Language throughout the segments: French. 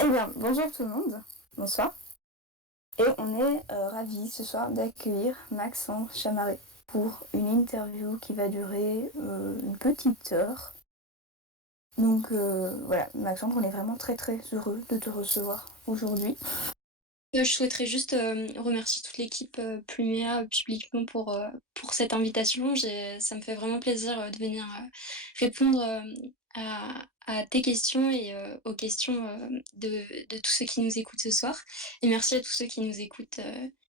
Eh bien, bonjour tout le monde, bonsoir. Et on est ravis ce soir d'accueillir Maxence Chamaré pour une interview qui va durer une petite heure. Donc voilà, Maxence, on est vraiment très très heureux de te recevoir aujourd'hui. Je souhaiterais juste, remercier toute l'équipe, Pluméa, publiquement pour cette invitation. Ça me fait vraiment plaisir, de venir, répondre, à tes questions et aux questions, de tous ceux qui nous écoutent ce soir et merci à tous ceux qui nous écoutent,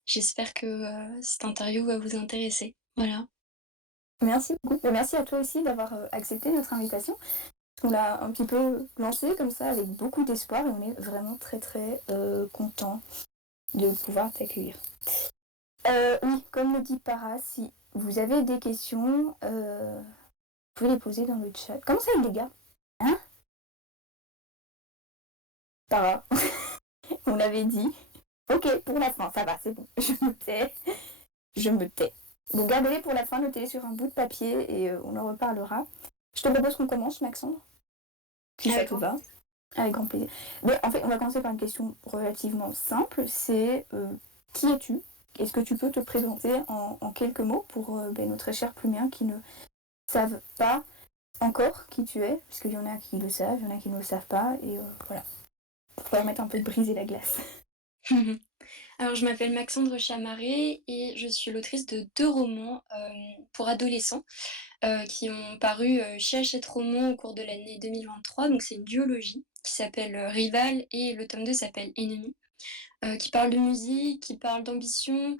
j'espère que, cette interview va vous intéresser. Voilà. Merci beaucoup. Et merci à toi aussi d'avoir accepté notre invitation. On l'a un petit peu lancé comme ça avec beaucoup d'espoir et on est vraiment très très content de pouvoir t'accueillir. Oui, comme le dit Para, si vous avez des questions, vous pouvez les poser dans le chat. Comment ça, les gars? Hein? Para, on l'avait dit. Ok, pour la fin, ça va, c'est bon. Je me tais. Je me tais. Donc gardez-les pour la fin, notez-les sur un bout de papier et on en reparlera. Je te propose qu'on commence, Maxandre, si ça Avec te grand va. Avec grand plaisir. Mais en fait, on va commencer par une question relativement simple. C'est qui es-tu? Est-ce que tu peux te présenter en quelques mots pour nos très chers plumiens qui ne savent pas encore qui tu es? Parce qu'il y en a qui le savent, il y en a qui ne le savent pas. Et voilà, pour permettre un peu de briser la glace. Alors, je m'appelle Maxandre Chamaré et je suis l'autrice de 2 romans, pour adolescents, qui ont paru, chez Hachette Roman au cours de l'année 2023. Donc c'est une duologie qui s'appelle, Rival et le tome 2 s'appelle Ennemi, qui parle de musique, qui parle d'ambition,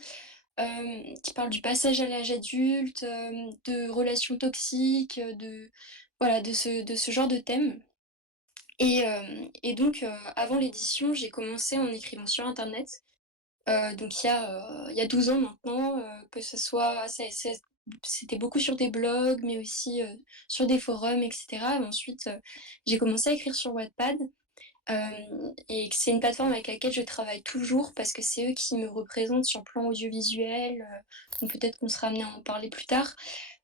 qui parle du passage à l'âge adulte, de relations toxiques, de voilà, de ce genre de thèmes et donc avant l'édition, j'ai commencé en écrivant sur internet. Donc il y a 12 ans maintenant, que ce soit c'était beaucoup sur des blogs, mais aussi, sur des forums et cetera. Et ensuite, j'ai commencé à écrire sur Wattpad, et que c'est une plateforme avec laquelle je travaille toujours parce que c'est eux qui me représentent sur le plan audiovisuel, donc peut-être qu'on sera amené à en parler plus tard.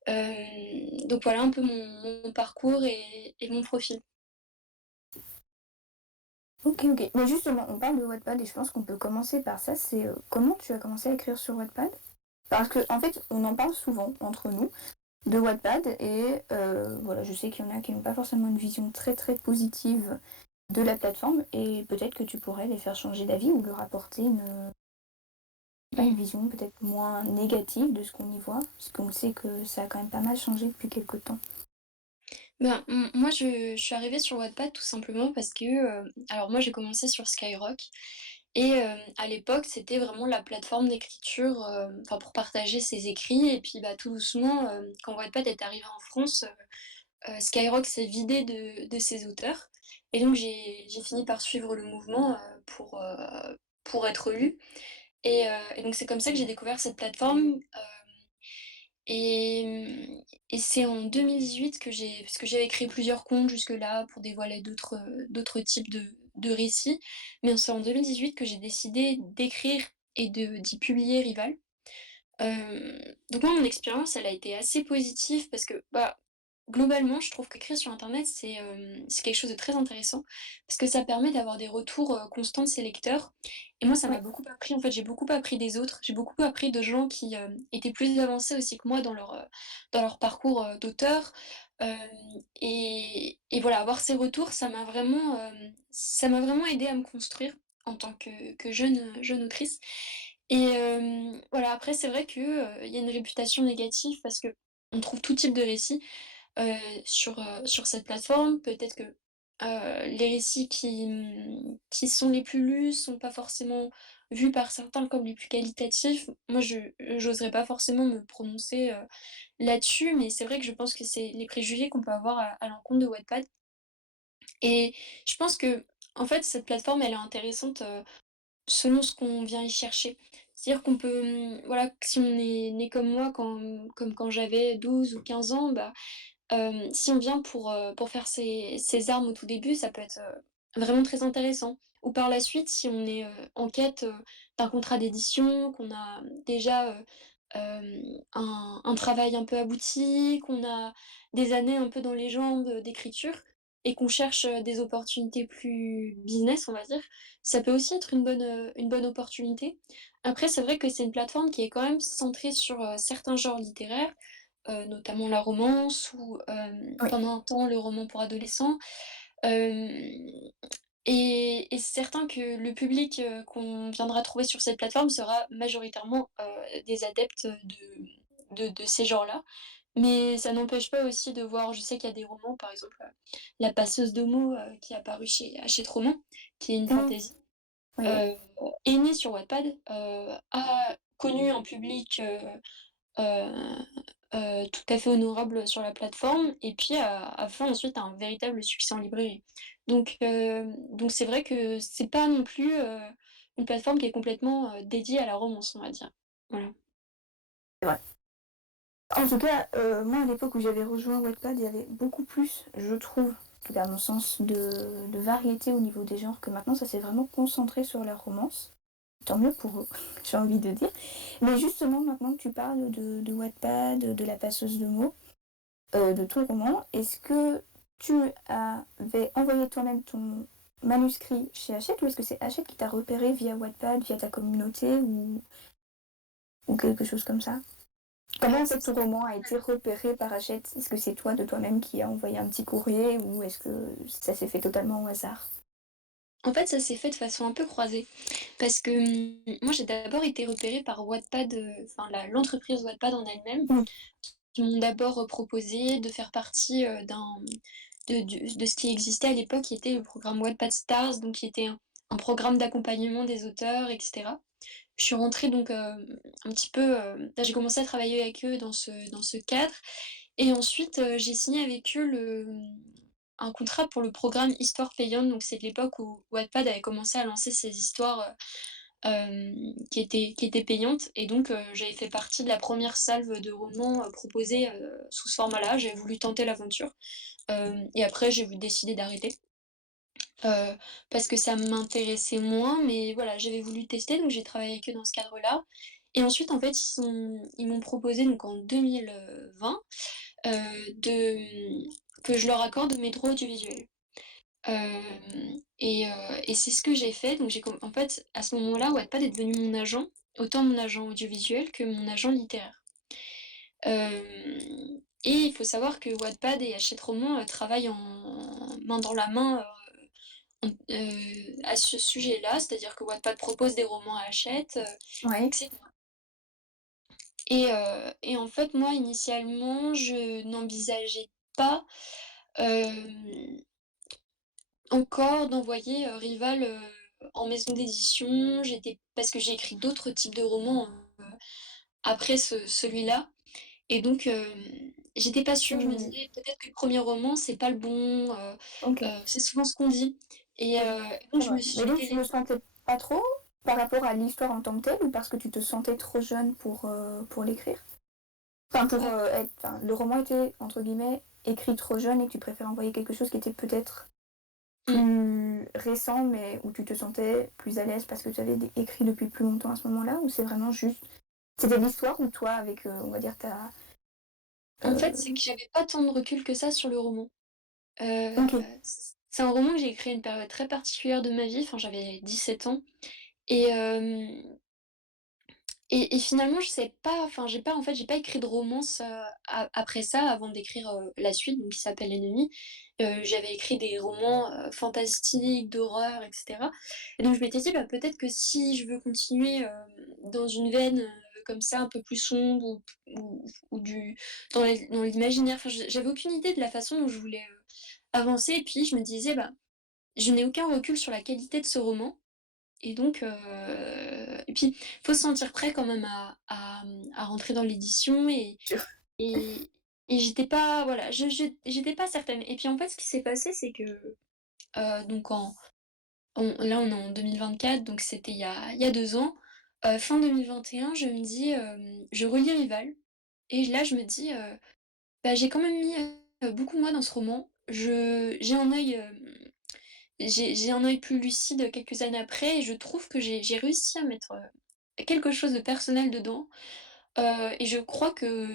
Donc voilà un peu mon parcours et mon profil. Ok, ok. Mais justement, on parle de Wattpad et je pense qu'on peut commencer par ça. C'est comment tu as commencé à écrire sur Wattpad? Parce que en fait, on en parle souvent entre nous de Wattpad et voilà, je sais qu'il y en a qui n'ont pas forcément une vision très très positive de la plateforme et peut-être que tu pourrais les faire changer d'avis ou leur apporter pas une Mmh. vision peut-être moins négative de ce qu'on y voit, parce qu'on sait que ça a quand même pas mal changé depuis quelques temps. Ben, moi je suis arrivée sur Wattpad tout simplement parce que, alors moi j'ai commencé sur Skyrock et à l'époque c'était vraiment la plateforme d'écriture, enfin pour partager ses écrits et puis, bah, tout doucement, quand Wattpad est arrivé en France, Skyrock s'est vidé de ses auteurs et donc j'ai fini par suivre le mouvement, pour être lue et donc c'est comme ça que j'ai découvert cette plateforme, et et c'est en 2018 que j'ai parce que j'avais créé plusieurs comptes jusque-là pour dévoiler d'autres types de récits, mais c'est en 2018 que j'ai décidé d'écrire et d'y publier Rival. Donc moi, mon expérience, elle a été assez positive parce que, bah, globalement, je trouve qu'écrire sur internet, c'est quelque chose de très intéressant parce que ça permet d'avoir des retours, constants de ses lecteurs et moi, ça Oui, m'a beaucoup appris, en fait, j'ai beaucoup appris des autres. J'ai beaucoup appris de gens qui, étaient plus avancés aussi que moi dans leur parcours, d'auteur, hem et voilà, avoir ces retours, ça m'a vraiment aidée à me construire en tant que jeune autrice et voilà, après c'est vrai que, il y a une réputation négative parce qu'on trouve tout type de récits, sur cette plateforme. Peut-être que, les récits qui sont les plus lus sont pas forcément vus par certains comme les plus qualitatifs. Moi j'oserais pas forcément me prononcer, là-dessus, mais c'est vrai que je pense que c'est les préjugés qu'on peut avoir à l'encontre de Wattpad et je pense que en fait cette plateforme elle est intéressante, selon ce qu'on vient y chercher. C'est-à-dire qu'on peut, voilà, si on est né comme moi comme quand j'avais 12 ou 15 ans, bah, si on vient pour faire ses armes au tout début, ça peut être, vraiment très intéressant. Ou par la suite, si on est, en quête, d'un contrat d'édition, qu'on a déjà, un travail un peu abouti, qu'on a des années un peu dans les jambes, d'écriture et qu'on cherche, des opportunités plus business, on va dire, ça peut aussi être une bonne opportunité. Après, c'est vrai que c'est une plateforme qui est quand même centrée sur, certains genres littéraires, notamment la romance ou, Oui. pendant un temps, le roman pour adolescents. Hem et c'est certain que le public, qu'on viendra trouver sur cette plateforme sera majoritairement, des adeptes de ces genres-là. Mais ça n'empêche pas aussi de voir je sais qu'il y a des romans, par exemple, La Passeuse de mots, qui est apparu chez Hachette Roman, qui est une Mmh. fantaisie, Oui. heu, est née sur Wattpad, a connu un public, heu tout à fait honorable sur la plateforme et puis a fait ensuite un véritable succès en librairie. Donc c'est vrai que c'est pas non plus, une plateforme qui est complètement, dédiée à la romance, on va dire. Voilà. C'est vrai. En tout cas, moi, à l'époque où j'avais rejoint Wattpad, il y avait beaucoup plus, je trouve, à mon sens, de variété au niveau des genres que maintenant. Ça s'est vraiment concentré sur la romance. Tant mieux pour eux, j'ai envie de dire. Mais justement, maintenant que tu parles de Wattpad, de La Passeuse de mots, de ton roman, est-ce que tu avais envoyé toi-même ton manuscrit chez Hachette ou est-ce que c'est Hachette qui t'a repéré via Wattpad, via ta communauté ou quelque chose comme ça? Comment en Ça fait ton roman a été repéré par Hachette? Est-ce que c'est toi de toi-même qui a envoyé un petit courrier ou est-ce que ça s'est fait totalement au hasard? En fait, ça s'est fait de façon un peu croisée parce que, moi j'ai d'abord été repérée par Wattpad, enfin l'entreprise Wattpad en elle-même, Mmh. qui m'ont d'abord, proposé de faire partie, de ce qui existait à l'époque, qui était le programme Wattpad Stars, donc qui était un programme d'accompagnement des auteurs et cetera. Je suis rentrée donc, un petit peu, j'ai commencé à travailler avec eux dans ce cadre et ensuite, j'ai signé avec eux un contrat pour le programme Histoire payante, donc c'est de l'époque où Wattpad avait commencé à lancer ses histoires, qui étaient payantes et donc, j'avais fait partie de la première salve de romans, proposés, sous ce format-là. J'avais voulu tenter l'aventure, et après j'ai décidé d'arrêter, heu, parce que ça m'intéressait moins, mais voilà, j'avais voulu tester, donc j'ai travaillé avec eux dans ce cadre-là et ensuite, en fait, ils m'ont proposé donc en 2020, que je leur accorde mes droits audiovisuels. Et c'est ce que j'ai fait, donc j'ai com en fait, à ce moment-là, Wattpad est devenu mon agent, autant mon agent audiovisuel que mon agent littéraire. Et il faut savoir que Wattpad et Hachette Roman, travaillent en main dans la main, à ce sujet-là. C'est-à-dire que Wattpad propose des romans à Hachette, et Ouais. cetera. Et en fait, moi, initialement, je n'envisageais pas, hem encore d'envoyer, Rival, en maison d'édition. J'étais parce que j'ai écrit d'autres types de romans, après celui-là et donc j'étais pas sûre. Je me Mmh. disais: «Peut-être que le premier roman, c'est pas le bon», OK. c'est souvent ce qu'on dit Oui, et donc c'est je vrai. me suis Mais donc fait tu le les sentais pas trop par rapport à l'histoire en tant que telle ou parce que tu te sentais trop jeune pour l'écrire? Enfin pour, heu, être enfin le roman était entre guillemets «écrit trop jeune» et que tu préfères envoyer quelque chose qui était peut-être mmh, plus récent, mais où tu te sentais plus à l'aise parce que tu avais écrit depuis plus longtemps à ce moment-là? Ou c'est vraiment juste c'était l'histoire ou toi avec, on va dire ta, en fait, c'est que heu j'avais pas tant de recul que ça sur le roman. OK. C'est un roman que j'ai écrit à une période très particulière de ma vie, enfin j'avais 17 ans et et finalement, je sais pas, enfin, j'ai pas écrit de romance, après ça, avant d'écrire, la suite, donc qui s'appelle L'Ennemi. J'avais écrit des romans, fantastiques, d'horreur et cetera et donc je m'étais dit: «Bah, peut-être que si je veux continuer, dans une veine, comme ça, un peu plus sombre ou du dans l'imaginaire», enfin, j'avais aucune idée de la façon dont je voulais, avancer et puis je me disais: «Bah, je n'ai aucun recul sur la qualité de ce roman». Et donc et puis, faut se sentir prêt quand même à rentrer dans l'édition Sûr. et et j'étais pas voilà, j'étais pas certaine et puis en fait, ce qui s'est passé, c'est que, donc on est en 2024, donc c'était il y a 2 ans, fin 2021, je me dis, je relis Rival et là, je me dis, «Bah, j'ai quand même mis, beaucoup de moi dans ce roman». J'ai un œil, j'ai un œil plus lucide quelques années après et je trouve que j'ai réussi à mettre, quelque chose de personnel dedans, et je crois que,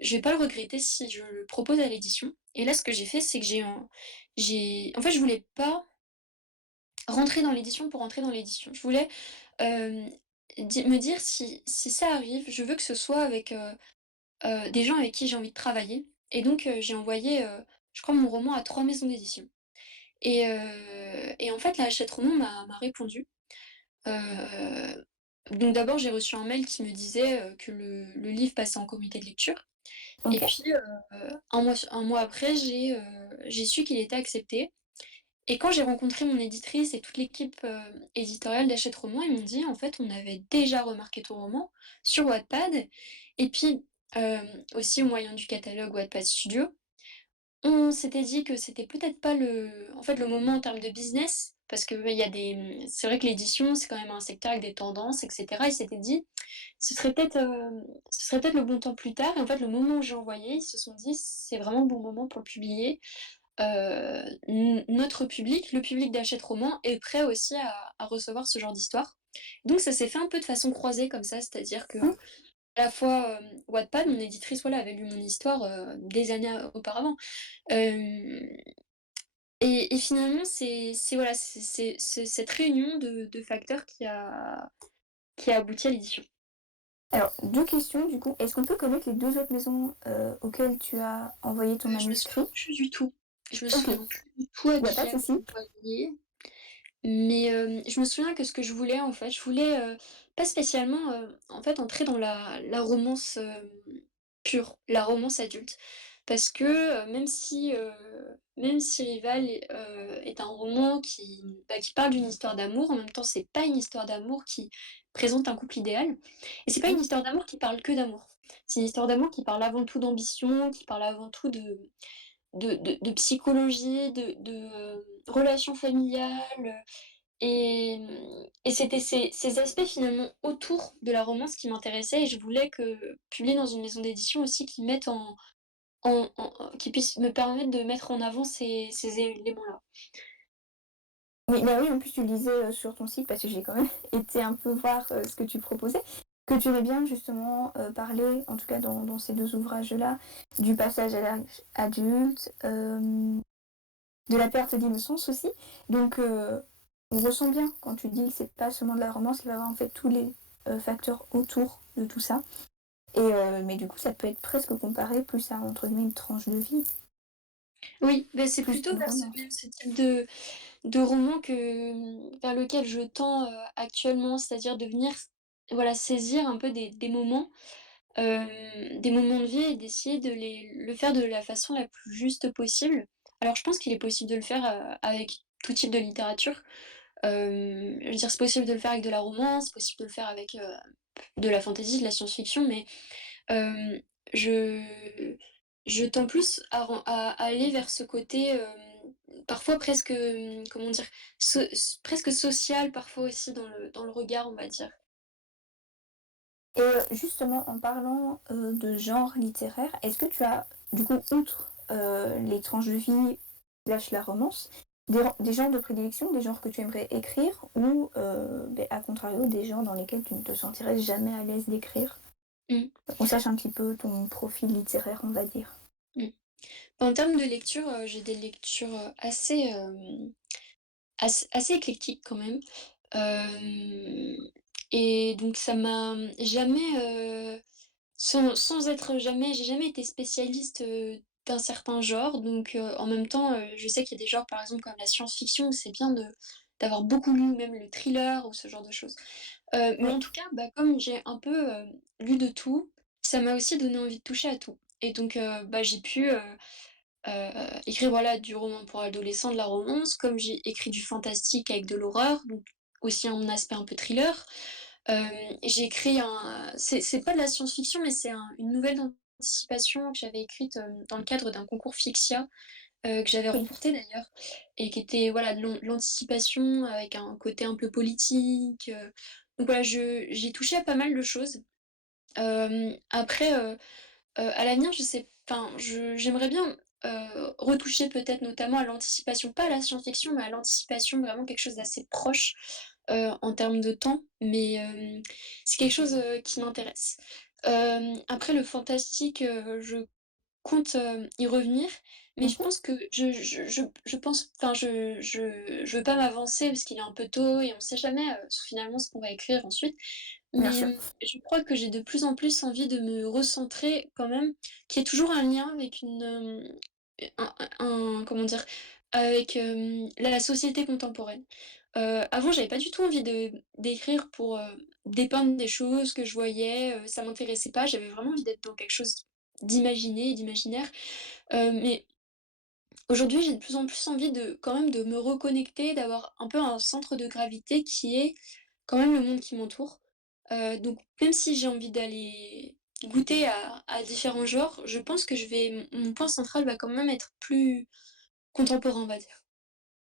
je vais pas le regretter si je le propose à l'édition. Et là, ce que j'ai fait, c'est que j'ai en fait, je voulais pas rentrer dans l'édition pour rentrer dans l'édition. Je voulais, hem, me dire si ça arrive, je veux que ce soit avec, des gens avec qui j'ai envie de travailler. Et donc, j'ai envoyé, je crois mon roman à 3 maisons d'édition. Et en fait, la Hachette Roman m'a répondu. Heu, donc d'abord, j'ai reçu un mail qui me disait, que le livre passait en comité de lecture. Et Ok. puis, un mois après, j'ai su qu'il était accepté. Et quand j'ai rencontré mon éditrice et toute l'équipe, éditoriale d'Hachette Roman, ils m'ont dit: «En fait, on avait déjà remarqué ton roman sur Wattpad et puis, aussi au moyen du catalogue Wattpad Studio. On s'était dit que c'était peut-être pas le moment en termes de business, parce que, il y a c'est vrai que l'édition, c'est quand même un secteur avec des tendances et cetera. Ils s'étaient dit: Ce serait peut-être le bon temps plus tard». Et en fait, le moment où j'ai envoyé, ils se sont dit: «C'est vraiment le bon moment pour le publier». Notre public, le public d'Hachette Roman, est prêt aussi à recevoir ce genre d'histoire. Donc ça s'est fait un peu de façon croisée comme ça, c'est-à-dire que Hmm. à la fois, Wattpad, mon éditrice, voilà, avait lu mon histoire, des années auparavant. Hem et finalement, c'est voilà, c'est cette réunion de facteurs qui a abouti à l'édition. Alors, deux questions du coup. Est-ce qu'on peut connaître les deux autres maisons auxquelles tu as envoyé ton Je me souviens manuscrit? plus du tout. Je me Ok, souviens plus du tout à il n'y a qui pas de j'avais souci. envoyé. Mais, je me souviens que ce que je voulais, en fait, je voulais, pas spécialement, en fait, entrer dans la romance, pure, la romance adulte. Parce que, même si Rival est un roman qui parle d'une histoire d'amour, en même temps, c'est pas une histoire d'amour qui présente un couple idéal. Et c'est pas Hmm. une histoire d'amour qui parle que d'amour. C'est une histoire d'amour qui parle avant tout d'ambition, qui parle avant tout de psychologie, relations familiales. Et c'était ces aspects finalement autour de la romance qui m'intéressaient, et je voulais que publier dans une maison d'édition aussi qui mette qui puisse me permettre de mettre en avant ces éléments-là. Oui, bah oui, en plus tu le disais sur ton site, parce que j'ai quand même été un peu voir ce que tu proposais, que tu aimais bien justement parler, en tout cas dans ces deux ouvrages-là, du passage à l'âge adulte, de la perte d'innocence aussi. Donc on ressent bien quand tu dis que c'est pas seulement de la romance, il va y avoir en fait tous les facteurs autour de tout ça. Et mais du coup, ça peut être presque comparé plus à entre guillemets une tranche de vie, Oui, bah, c'est plus plutôt qu'une romance. vers ce type de roman vers lequel je tends, actuellement, c'est-à-dire de venir voilà, saisir un peu des moments de vie et d'essayer de le faire de la façon la plus juste possible. Alors je pense qu'il est possible de le faire, avec tout type de littérature. Je veux dire, c'est possible de le faire avec de la romance, c'est possible de le faire avec, de la fantasy, de la science-fiction, mais, hem, je je tends plus à aller vers ce côté, parfois presque, comment dire? Presque social parfois aussi dans le regard, on va dire. Et justement, en parlant de genre littéraire, est-ce que tu as, du coup, outre les tranches de vie, slash la romance, des genres de prédilection, des genres que tu aimerais écrire, ou ben, à contrario, des genres dans lesquels tu ne te sentirais jamais à l'aise d'écrire? Mmh, On sache un petit peu ton profil littéraire, on va dire. mmh. En termes de lecture, j'ai des lectures, assez éclectiques quand même. Hem et donc ça m'a jamais, sans être jamais j'ai jamais été spécialiste, d'un certain genre, donc en même temps, je sais qu'il y a des genres, par exemple, comme la science-fiction, où c'est bien d'avoir beaucoup lu, même le thriller ou ce genre de choses. Mais Oui. en tout cas, bah, comme j'ai un peu, lu de tout, ça m'a aussi donné envie de toucher à tout. Et donc bah, j'ai pu, écrire, voilà, du roman pour adolescents, de la romance, comme j'ai écrit du fantastique avec de l'horreur, donc aussi un aspect un peu thriller. J'ai écrit c'est pas de la science-fiction, mais c'est une nouvelle d'anticipation que j'avais écrite, dans le cadre d'un concours Fixia, que j'avais Oui. remporté d'ailleurs, et qui était, voilà, de l'anticipation avec un côté un peu politique, donc voilà, j'ai touché à pas mal de choses. Après, à l'avenir, je sais enfin, j'aimerais bien, retoucher peut-être notamment à l'anticipation, pas à la science-fiction, mais à l'anticipation, vraiment quelque chose d'assez proche, en termes de temps, mais c'est quelque chose, qui m'intéresse. Après le fantastique, je compte, y revenir, mais je Mhm. pense que je pense enfin je veux pas m'avancer parce qu'il est un peu tôt et on sait jamais, finalement ce qu'on va écrire ensuite. Bien Mais, sûr. je crois que j'ai de plus en plus envie de me recentrer quand même, qu'il y ait toujours un lien avec comment dire? Avec, la société contemporaine. Avant, j'avais pas du tout envie d'écrire pour, dépeindre des choses que je voyais, ça m'intéressait pas. J'avais vraiment envie d'être dans quelque chose d'imaginé et d'imaginaire. Mais aujourd'hui, j'ai de plus en plus envie de quand même de me reconnecter, d'avoir un peu un centre de gravité qui est quand même le monde qui m'entoure. Donc même si j'ai envie d'aller goûter à différents genres, je pense que je vais mon point central va quand même être plus contemporain, on va dire.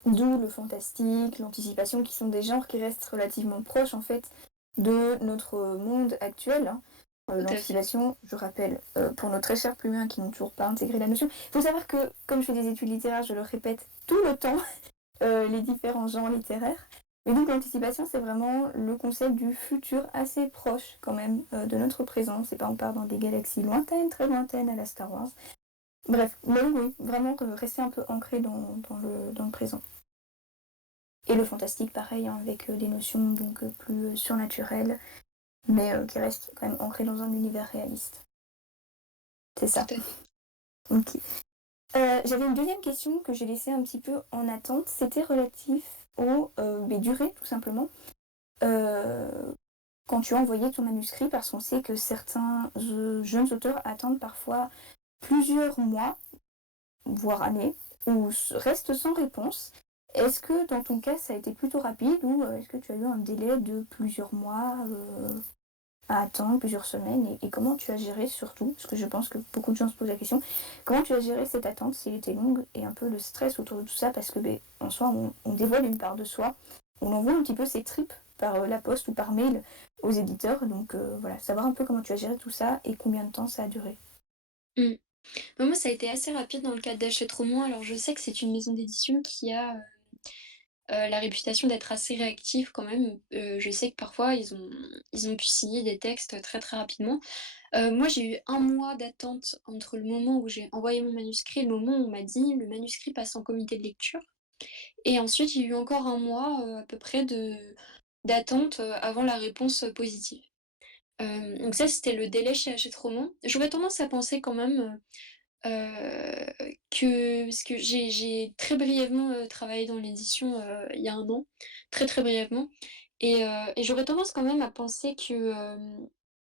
D'où le fantastique, l'anticipation, qui sont des genres qui restent relativement proches en fait de notre monde actuel, hein. Tout à fait. L'anticipation, je rappelle, pour nos très chers plumiens qui n'ont toujours pas intégré la notion, il faut savoir que comme je fais des études littéraires, je le répète tout le temps, les différents genres littéraires. Et donc l'anticipation, c'est vraiment le concept du futur assez proche quand même de notre présent. C'est pas on part dans des galaxies lointaines, très lointaines à la Star Wars. Bref, mais oui, vraiment rester un peu ancré dans le présent. Et le fantastique, pareil, hein, avec des notions donc plus surnaturelles, mais qui restent quand même ancrées dans un univers réaliste. C'est Tout ça. à fait. Ok. J'avais une deuxième question que j'ai laissée un petit peu en attente. C'était relatif aux durées, tout simplement. Euh, Quand tu as envoyé ton manuscrit, parce qu'on sait que certains jeunes auteurs attendent parfois plusieurs mois, voire années, ou restent sans réponse. Est-ce que dans ton cas, ça a été plutôt rapide ou est-ce que tu as eu un délai de plusieurs mois à attendre, plusieurs semaines et comment tu as géré surtout, parce que je pense que beaucoup de gens se posent la question, comment tu as géré cette attente si elle était longue et un peu le stress autour de tout ça parce que en soi, on dévoile une part de soi, on envoie un petit peu ses tripes par la poste ou par mail aux éditeurs, donc voilà, savoir un peu comment tu as géré tout ça et combien de temps ça a duré. Mmh. Bah, moi, ça a été assez rapide dans le cadre d'Hachette Roman. Alors je sais que c'est une maison d'édition qui a, la réputation d'être assez réactive quand même. Je sais que parfois ils ont pu signer des textes très, très rapidement. Moi, j'ai eu un mois d'attente entre le moment où j'ai envoyé mon manuscrit et le moment où on m'a dit: «Le manuscrit passe en comité de lecture» et ensuite, il y a eu encore un mois, à peu près d'attente, avant la réponse, positive. Donc ça, c'était le délai chez Hachette Roman. J'aurais tendance à penser quand même, parce que j'ai très brièvement, travaillé dans l'édition, il y a un an, très, très brièvement et j'aurais tendance quand même à penser que,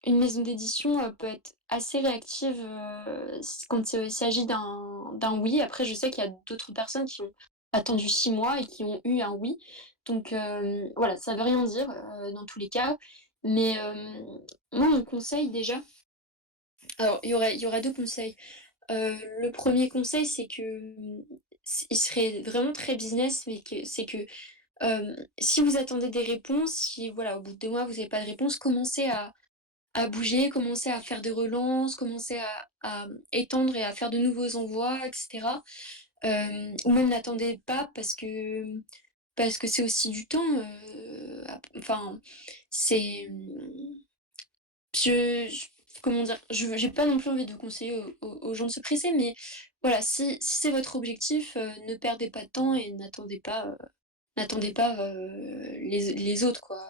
une maison d'édition, peut être assez réactive, quand, il s'agit d'un oui. Après, je sais qu'il y a d'autres personnes qui ont attendu 6 mois et qui ont eu un oui. Donc, voilà, ça veut rien dire, dans tous les cas. Mais, moi, mon conseil déjà alors il y aurait 2 conseils. Le premier conseil, c'est que, il serait vraiment très business, mais que c'est que, si vous attendez des réponses, si voilà, au bout de 2 mois, vous avez pas de réponse, commencez à bouger, commencez à faire des relances, commencez à étendre et à faire de nouveaux envois et cetera. Ou même n'attendez pas parce que c'est aussi du temps, enfin, c'est, je comment dire? Je j'ai pas non plus envie de conseiller aux gens de se presser, mais voilà, si c'est votre objectif, ne perdez pas de temps et n'attendez pas, les autres, quoi.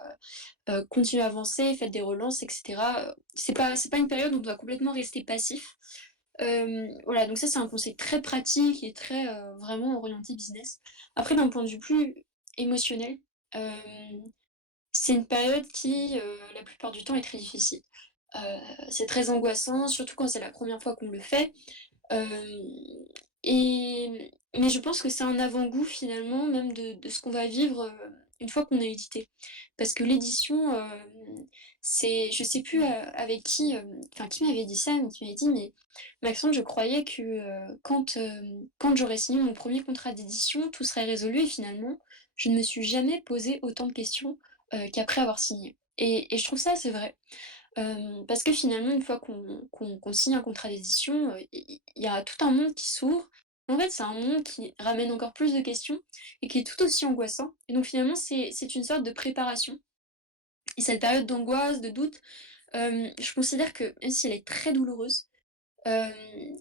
Continuez à avancer, faites des relances et cetera. C'est pas une période où on doit complètement rester passif. Voilà, donc ça, c'est un conseil très pratique et très, vraiment orienté business. Après, d'un point de vue plus émotionnel, c'est une période qui, la plupart du temps est très difficile. C'est très angoissant, surtout quand c'est la première fois qu'on le fait. Hem mais je pense que c'est un avant-goût finalement même de ce qu'on va vivre, une fois qu'on est édité. Parce que l'édition, c'est je sais plus, avec qui, enfin qui m'avait dit ça, mais qui m'avait dit: «Mais Maxence, je croyais que, quand j'aurais signé mon premier contrat d'édition, tout serait résolu et finalement, je ne me suis jamais posé autant de questions, qu'après avoir signé» et je trouve ça assez vrai. Parce que finalement, une fois qu'on signe un contrat d'édition, il y a tout un monde qui s'ouvre. En fait, c'est un monde qui ramène encore plus de questions et qui est tout aussi angoissant et donc finalement, c'est une sorte de préparation et cette période d'angoisse, de doute, Je considère que même si elle est très douloureuse, hem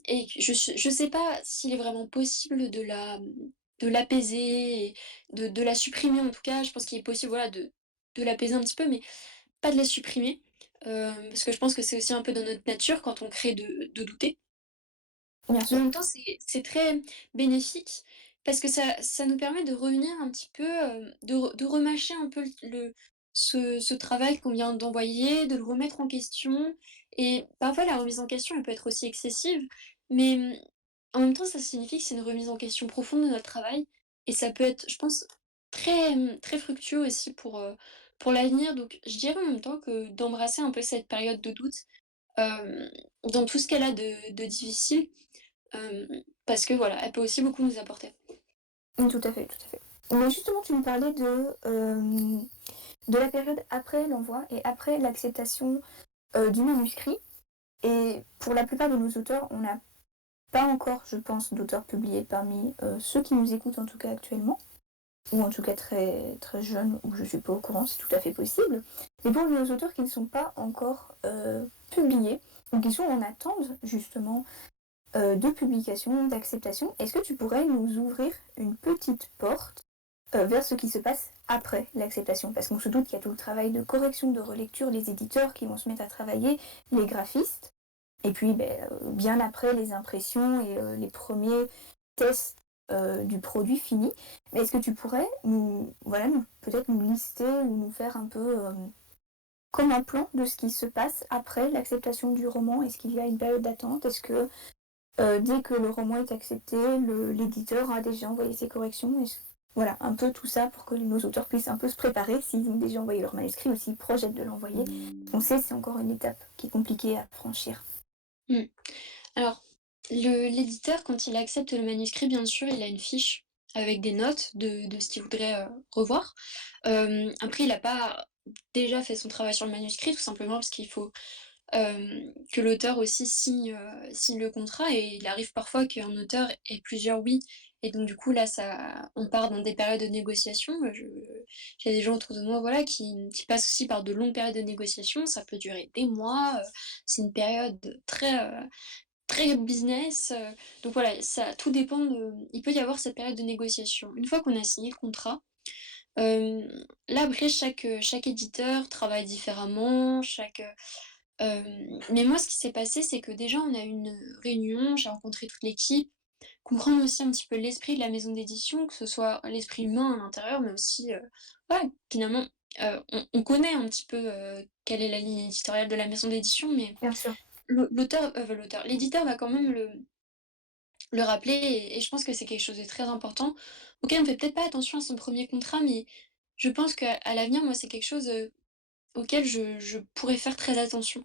et que je sais pas s'il est vraiment possible de l'apaiser et de la supprimer en tout cas. Je pense qu'il est possible, voilà, de l'apaiser un petit peu, mais pas de la supprimer, parce que je pense que c'est aussi un peu dans notre nature quand on crée de douter. Bien Mais en sûr. même temps, c'est très bénéfique parce que ça nous permet de revenir un petit peu, de remâcher un peu ce travail qu'on vient d'envoyer, de le remettre en question et parfois la remise en question, elle peut être aussi excessive, mais, en même temps, ça signifie que c'est une remise en question profonde de notre travail et ça peut être, je pense, très, très fructueux aussi pour l'avenir. Donc je dirais en même temps que d'embrasser un peu cette période de doute, hem, dans tout ce qu'elle a de difficile. Parce que voilà, elle peut aussi beaucoup nous apporter. Tout à fait, tout à fait. Mais justement, tu me parlais de la période après l'envoi et après l'acceptation du manuscrit. Et pour la plupart de nos auteurs, on n'a pas encore, je pense, d'auteurs publiés parmi ceux qui nous écoutent en tout cas actuellement, ou en tout cas très, très jeunes, ou je suis pas au courant, c'est tout à fait possible. Mais pour nos auteurs qui ne sont pas encore publiés, ou qui sont en attente justement de publication, d'acceptation, est-ce que tu pourrais nous ouvrir une petite porte vers ce qui se passe après l'acceptation? Parce qu'on se doute qu'il y a tout le travail de correction, de relecture, les éditeurs qui vont se mettre à travailler, les graphistes, et puis bien après les impressions et les premiers tests du produit fini. Mais est-ce que tu pourrais nous, voilà, peut-être nous lister ou nous faire un peu comme un plan de ce qui se passe après l'acceptation du roman? Est-ce qu'il y a une période d'attente? Est-ce que dès que le roman est accepté, l'éditeur a déjà envoyé ses corrections? Voilà, un peu tout ça pour que nos auteurs puissent un peu se préparer s'ils ont déjà envoyé leur manuscrit ou s'ils projettent de l'envoyer. On sait c'est encore une étape qui est compliquée à franchir. Mmh. Alors, l'éditeur, quand il accepte le manuscrit, bien sûr, il a une fiche avec des notes de ce qu'il voudrait, revoir. Après, il n'a pas déjà fait son travail sur le manuscrit, tout simplement parce qu'il faut, que l'auteur aussi signe le contrat et il arrive parfois qu'un auteur ait plusieurs «oui» et donc du coup, là, ça on part dans des périodes de négociation. J'ai des gens autour de moi, voilà, qui passent aussi par de longues périodes de négociation. Ça peut durer des mois, c'est une période très business, donc voilà, ça tout dépend de il peut y avoir cette période de négociation. Une fois qu'on a signé le contrat, là après chaque éditeur travaille différemment, mais moi ce qui s'est passé, c'est que déjà on a eu une réunion, j'ai rencontré toute l'équipe, comprendre aussi un petit peu l'esprit de la maison d'édition, que ce soit l'esprit humain à l'intérieur, mais aussi, voilà, finalement, on connaît un petit peu, quelle est la ligne éditoriale de la maison d'édition, mais Bien sûr. l'éditeur va quand même le rappeler et je pense que c'est quelque chose de très important, auquel on fait peut-être pas attention à son premier contrat, mais je pense qu'à l'avenir, moi, c'est quelque chose, auquel je pourrais faire très attention.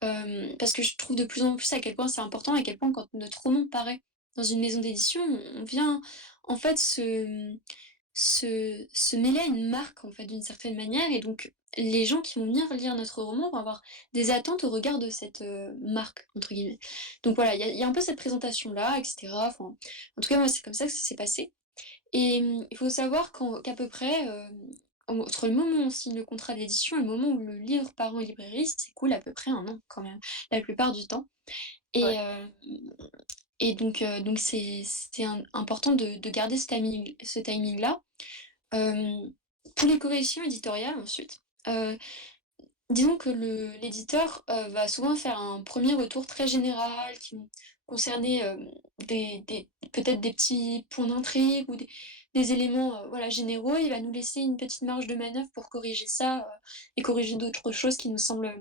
Parce que je trouve de plus en plus à quel point c'est important, à quel point quand notre roman paraît dans une maison d'édition, on vient en fait se mêler à une marque, en fait, d'une certaine manière et donc les gens qui vont venir lire notre roman vont avoir des attentes au regard de cette, «marque» entre guillemets. Donc voilà, il y a un peu cette présentation-là et cetera, enfin, en tout cas moi c'est comme ça que ça s'est passé et il faut savoir qu'à peu près, entre le moment où on signe le contrat d'édition et le moment où le livre part en librairie, c'est s'écoule à peu près un an quand même, la plupart du temps et Ouais. hem donc c'est important de garder ce timing-là. Hem, pour les corrections éditoriales ensuite, heu, disons que l'éditeur, va souvent faire un premier retour très général qui vont concerner, des peut-être des petits points d'intrigue ou des éléments, voilà, généraux. Il va nous laisser une petite marge de manœuvre pour corriger ça, et corriger d'autres choses qui nous semblent,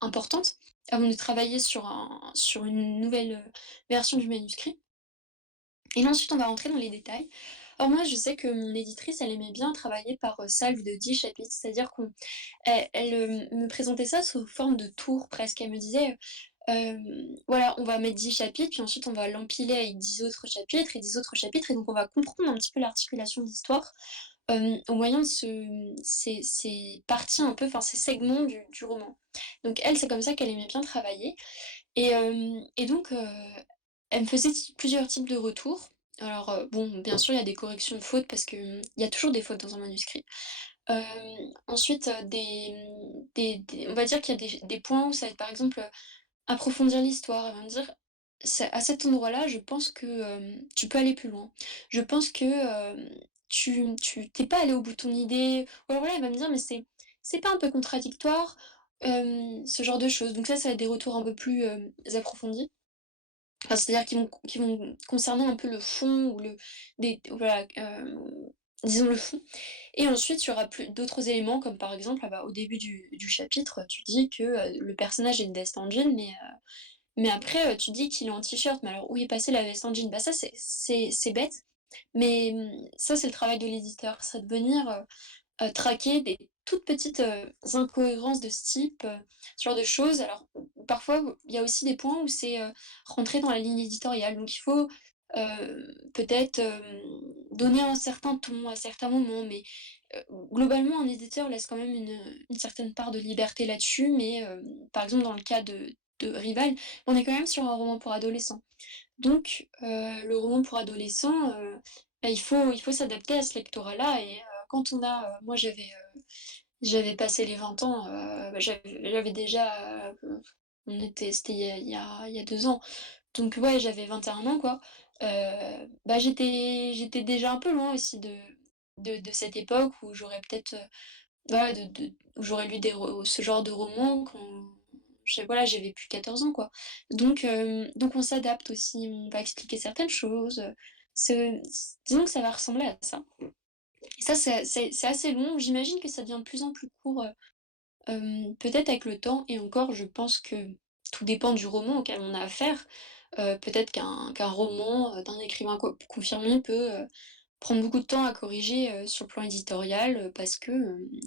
importantes, avant de travailler sur une nouvelle, version du manuscrit. Et là, ensuite, on va rentrer dans les détails. Alors moi, je sais que mon éditrice, elle aimait bien travailler par, salve de 10 chapitres, c'est-à-dire elle me présentait ça sous forme de tour presque. Elle me disait, voilà, on va mettre 10 chapitres, puis ensuite on va l'empiler avec 10 autres chapitres et 10 autres chapitres et donc on va comprendre un petit peu l'articulation de l'histoire, au moyen de ces parties un peu, enfin ces segments du roman. Donc elle, c'est comme ça qu'elle aimait bien travailler et donc elle me faisait plusieurs types de retours. Alors, bon, bien sûr, il y a des corrections de fautes parce que, il y a toujours des fautes dans un manuscrit. Ensuite, on va dire qu'il y a des points où ça va être par exemple, approfondir l'histoire. Elle va me dire: «C'est à cet endroit-là, je pense que, tu peux aller plus loin. Je pense que, tu pas allé au bout de ton idée». Ou alors voilà, elle va me dire: «Mais c'est pas un peu contradictoire?» Ce genre de choses. Donc ça va être des retours un peu plus, approfondis. Enfin, c'est-à-dire qui vont concerner un peu le fond ou voilà, disons le fond. Et ensuite, il y aura plus d'autres éléments comme par exemple, ah bah, au début du chapitre, tu dis que, le personnage a une veste en jean, mais après, tu dis qu'il est en t-shirt. Mais alors où est passée la veste en jean? Bah, ça c'est bête, mais ça c'est le travail de l'éditeur, c'est de venir, traquer des toutes petites, incohérences de ce type, ce genre de choses. Alors, parfois, il y a aussi des points où c'est, rentré dans la ligne éditoriale. Donc il faut, peut-être, donner un certain ton à certains moments, mais, globalement, un éditeur laisse quand même une certaine part de liberté là-dessus. Mais, par exemple, dans le cas de Rival, on est quand même sur un roman pour adolescents. Donc, le roman pour adolescents, bah, il faut s'adapter à ce lectorat-là. Et quand on a, moi j'avais passé les 20 ans, bah, j'avais déjà, c'était il y a 2 ans. Donc ouais, j'avais 21 ans quoi. Bah, j'étais déjà un peu loin aussi de cette époque où j'aurais peut-être, voilà, où j'aurais lu ce genre de roman quand j'avais plus 14 ans, quoi. Donc on s'adapte aussi, on va expliquer certaines choses, disons que ça va ressembler à ça. Et ça, c'est assez long. J'imagine que ça devient de plus en plus court, peut-être avec le temps. Et encore, je pense que tout dépend du roman auquel on a affaire. Peut-être qu'un roman, d'un écrivain confirmé peut, prendre beaucoup de temps à corriger, sur le plan éditorial, parce que,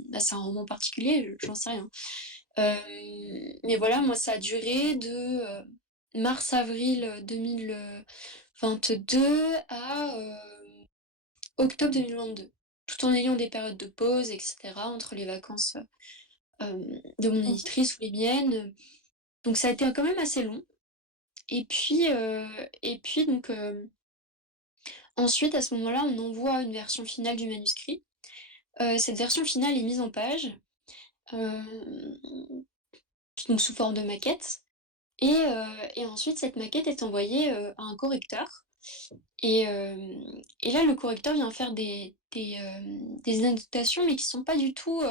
bah, c'est un roman particulier, j'en sais rien. Mais voilà, moi ça a duré de, mars-avril, 2022 à, octobre 2022. Tout en ayant des périodes de pause et cetera entre les vacances, de mon Mhm. éditrice ou les miennes. Donc ça a été quand même assez long. Et puis donc, ensuite à ce moment-là, on envoie une version finale du manuscrit. Cette version finale est mise en page, hem, donc sous forme de maquette. Et ensuite cette maquette est envoyée, à un correcteur. Et là, le correcteur vient faire des annotations, mais qui sont pas du tout,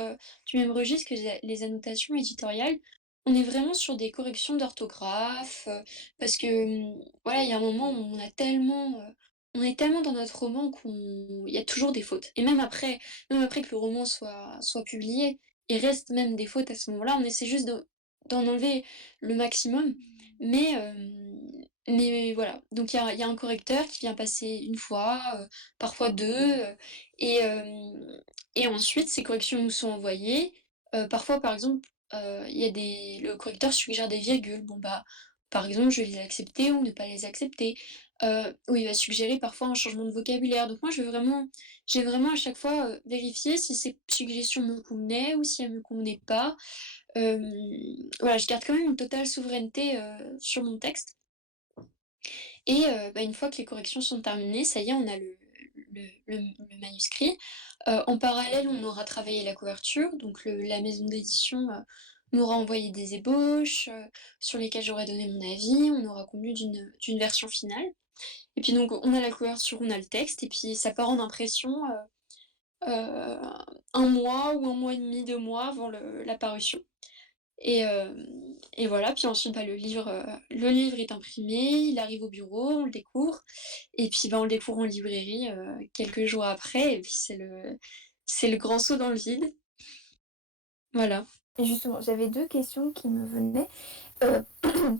du même registre que les annotations éditoriales. On est vraiment sur des corrections d'orthographe, parce que, voilà, il y a un moment où on est tellement dans notre roman il y a toujours des fautes. Et même après que le roman soit publié, il reste même des fautes à ce moment-là. On essaie juste d'en enlever le maximum, mais voilà. Donc il y a un correcteur qui vient passer une fois, parfois 2, et ensuite ces corrections nous sont envoyées. Parfois, par exemple, le correcteur suggère des virgules. Bon, bah, par exemple, je vais les accepter ou ne pas les accepter. Ou il va suggérer parfois un changement de vocabulaire. Donc moi, j'ai vraiment à chaque fois, vérifié si ces suggestions me convenaient ou si elles me convenaient pas. Hem, voilà, je garde quand même une totale souveraineté, sur mon texte. Et bah, une fois que les corrections sont terminées, ça y est, on a le manuscrit. En parallèle, on aura travaillé la couverture, donc la maison d'édition, m'aura envoyé des ébauches, sur lesquelles j'aurai donné mon avis. On aura convenu d'une version finale. Et puis donc on a la couverture, on a le texte et puis ça part en impression, heu, 1 mois ou 1 mois et demi, 2 mois avant la parution. Et voilà, puis ensuite, bah, le livre est imprimé, il arrive au bureau, on le découvre. Et puis, bah, on le découvre en librairie, quelques jours après. Et puis c'est le grand saut dans le vide. Voilà. Et justement, j'avais deux questions qui me venaient. Euh,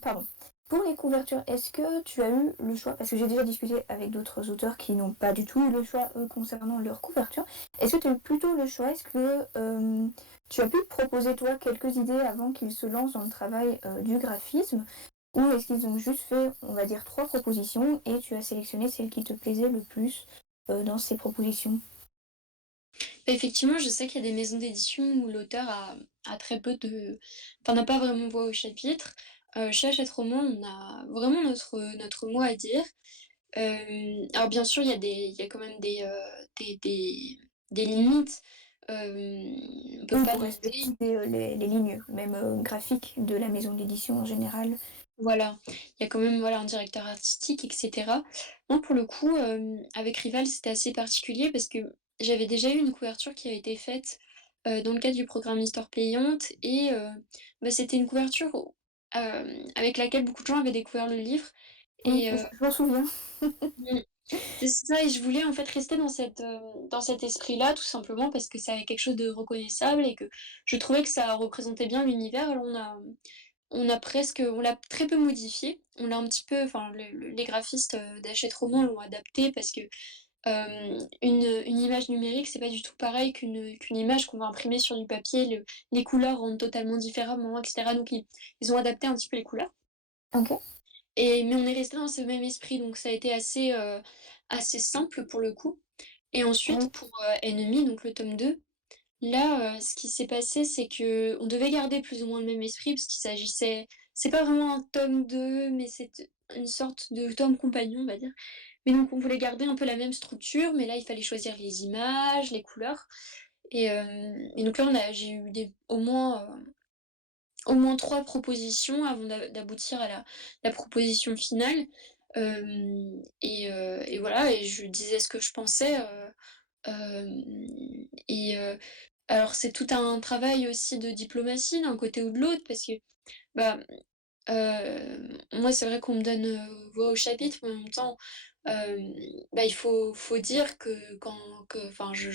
pardon. Pour les couvertures, est-ce que tu as eu le choix? Parce que j'ai déjà discuté avec d'autres auteurs qui n'ont pas du tout eu le choix concernant leur couverture. Est-ce que tu as eu plutôt le choix? Est-ce que tu as pu proposer toi quelques idées avant qu'ils se lancent dans le travail du graphisme? Ou est-ce qu'ils ont juste fait, on va dire, trois propositions et tu as sélectionné celle qui te plaisait le plus dans ces propositions? Bah, effectivement, je sais qu'il y a des maisons d'édition où l'auteur a très peu enfin, n'a pas vraiment voix au chapitre. Chez Hachette Roman, on a vraiment notre mot à dire. Alors bien sûr, il y a quand même des limites. on peut Oui, pas pour demander. respecter les lignes, même graphiques de la maison d'édition en général. Voilà, il y a quand même, voilà, un directeur artistique et cetera. Moi, pour le coup, avec Rival, c'était assez particulier parce que j'avais déjà eu une couverture qui a été faite, dans le cadre du programme Histoire payante et bah, c'était une couverture avec laquelle beaucoup de gens avaient découvert le livre Oui, et je m'en souviens. mmh, c'est ça et je voulais, en fait, rester dans cet esprit-là, tout simplement parce que ça avait quelque chose de reconnaissable et que je trouvais que ça représentait bien l'univers. Alors on l'a très peu modifié. On l'a un petit peu enfin les graphistes, d'Hachette Roman l'ont adapté parce que, une image numérique, c'est pas du tout pareil qu'une image qu'on va imprimer sur du papier. Les couleurs rendent totalement différemment et cetera. Donc ils ont adapté un petit peu les couleurs OK. mais on est resté dans ce même esprit, donc ça a été assez simple pour le coup et ensuite Oui, pour, Ennemis, donc le tome 2. Là, ce qui s'est passé, c'est que on devait garder plus ou moins le même esprit parce qu'il s'agissait c'est pas vraiment un tome 2, mais c'est une sorte de tome compagnon, on va dire. Mais donc on voulait garder un peu la même structure, mais là, il fallait choisir les images, les couleurs et donc là, j'ai eu au moins 3 propositions avant d'aboutir à la proposition finale, et voilà et je disais ce que je pensais, alors c'est tout un travail aussi de diplomatie d'un côté ou de l'autre parce que, bah, moi c'est vrai qu'on me donne, voix au chapitre, mais en même temps, hem, bah, il faut dire que enfin je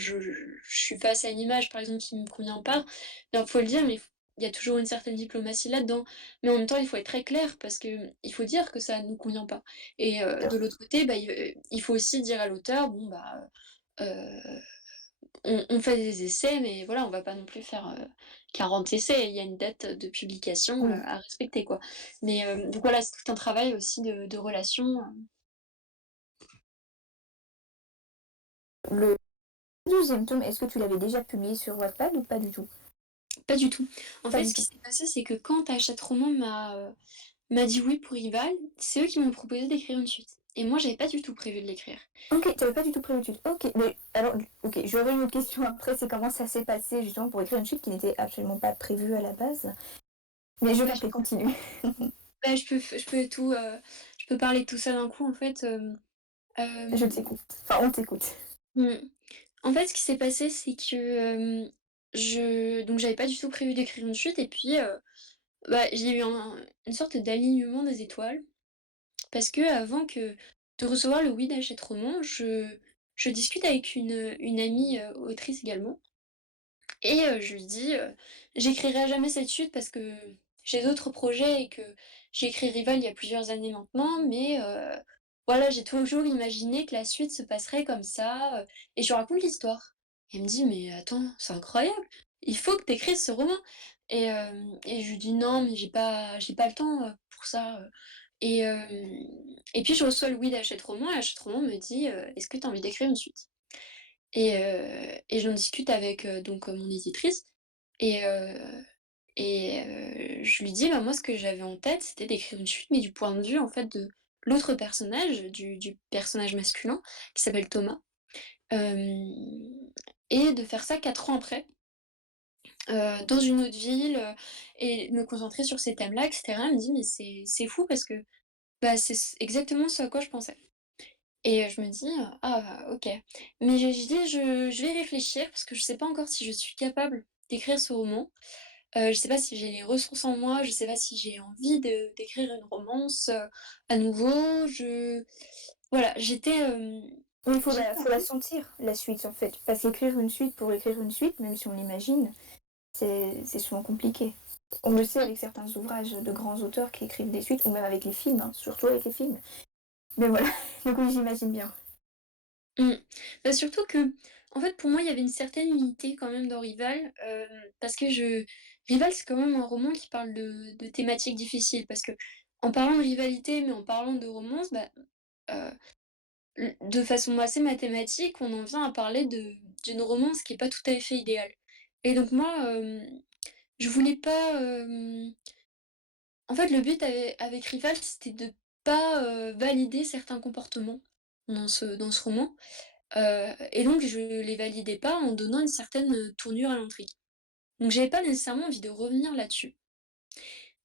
suis face à une image par exemple qui me convient pas, alors faut le dire, mais il y a toujours une certaine diplomatie là-dedans. Mais en même temps, il faut être très clair parce que il faut dire que ça nous convient pas et sûr. de l'autre côté, bah, il faut aussi dire à l'auteur: «Bon bah, on fait des essais, mais voilà, on va pas non plus faire, 40 essais. Il y a une date de publication, Oui. à respecter, quoi. Mais, donc voilà, c'est tout un travail aussi de relation, Le deuxième tome, est-ce que tu l'avais déjà publié sur Wattpad ou pas du tout? pas du tout. En Pas fait, du ce qui tout. s'est passé, c'est que quand Hachette Roman m'a dit oui pour Rival, c'est eux qui m'ont proposé d'écrire une suite. Et moi, j'avais pas du tout prévu de l'écrire. OK, tu avais pas du tout prévu de suite. OK, mais alors, OK, j'aurais une autre question après, c'est comment ça s'est passé justement pour écrire une suite qui n'était absolument pas prévue à la base. Mais je Bah, t'en prie, continue. je peux tout, je peux parler de tout ça d'un coup, en fait, Je hem, t'écoute. Enfin, on t'écoute. mmh. En fait, ce qui s'est passé, c'est que, j'avais pas du tout prévu d'écrire une suite et puis, bah, j'ai eu une sorte d'alignement des étoiles parce que avant de recevoir le oui d'Hachette Roman, je discute avec une amie, autrice également et je lui dis, «J'écrirai jamais cette suite parce que j'ai d'autres projets et que j'ai écrit Rival il y a plusieurs années maintenant, mais voilà, j'ai toujours imaginé que la suite se passerait comme ça, et je lui raconte l'histoire. Elle me dit: «Mais attends, c'est incroyable, il faut que tu écrives ce roman» et je lui dis: «Non, mais j'ai pas le temps, pour ça», et puis je reçois le oui d'Hachette Roman et Hachette Roman me dit: «Est-ce que tu as envie d'écrire une suite?» et j'en discute avec, donc mon éditrice et je lui dis: «Bah, moi, ce que j'avais en tête, c'était d'écrire une suite, mais du point de vue, en fait, de l'autre personnage, du personnage masculin qui s'appelle Thomas, hem et de faire ça 4 ans après, dans une autre ville, et de me concentrer sur ces thèmes-là et cetera». Elle me dit: «Mais c'est fou parce que, bah, c'est exactement ce à quoi je pensais». Et je me dis: «Ah OK». Mais je dis: «Je vais y réfléchir parce que je sais pas encore si je suis capable d'écrire ce roman. Je sais pas si j'ai les ressources en moi, je sais pas si j'ai envie d'écrire une romance, à nouveau». Voilà, Oui, j'étais un faut la peu sentir, la suite en fait. Parce qu'écrire une suite pour écrire une suite, même si on l'imagine, c'est souvent compliqué. On le sait mmh, avec certains ouvrages de grands auteurs qui écrivent des suites, ou même avec les films, hein, surtout avec les films. Mais voilà, donc oui, j'imagine bien. mmh. Bah, surtout que, en fait, pour moi, il y avait une certaine unité quand même dans Rival, parce que Rival, c'est quand même un roman qui parle de thématiques difficiles parce que en parlant de rivalité, mais en parlant de romance, bah, heu de façon assez mathématique, on en vient à parler d'une romance qui est pas tout à fait idéale. Et donc moi, je voulais pas, en fait, le but avec Rival, c'était de pas, valider certains comportements dans ce roman. et donc je les validais pas en donnant une certaine, tournure à l'intrigue. Donc j'avais pas nécessairement envie de revenir là-dessus.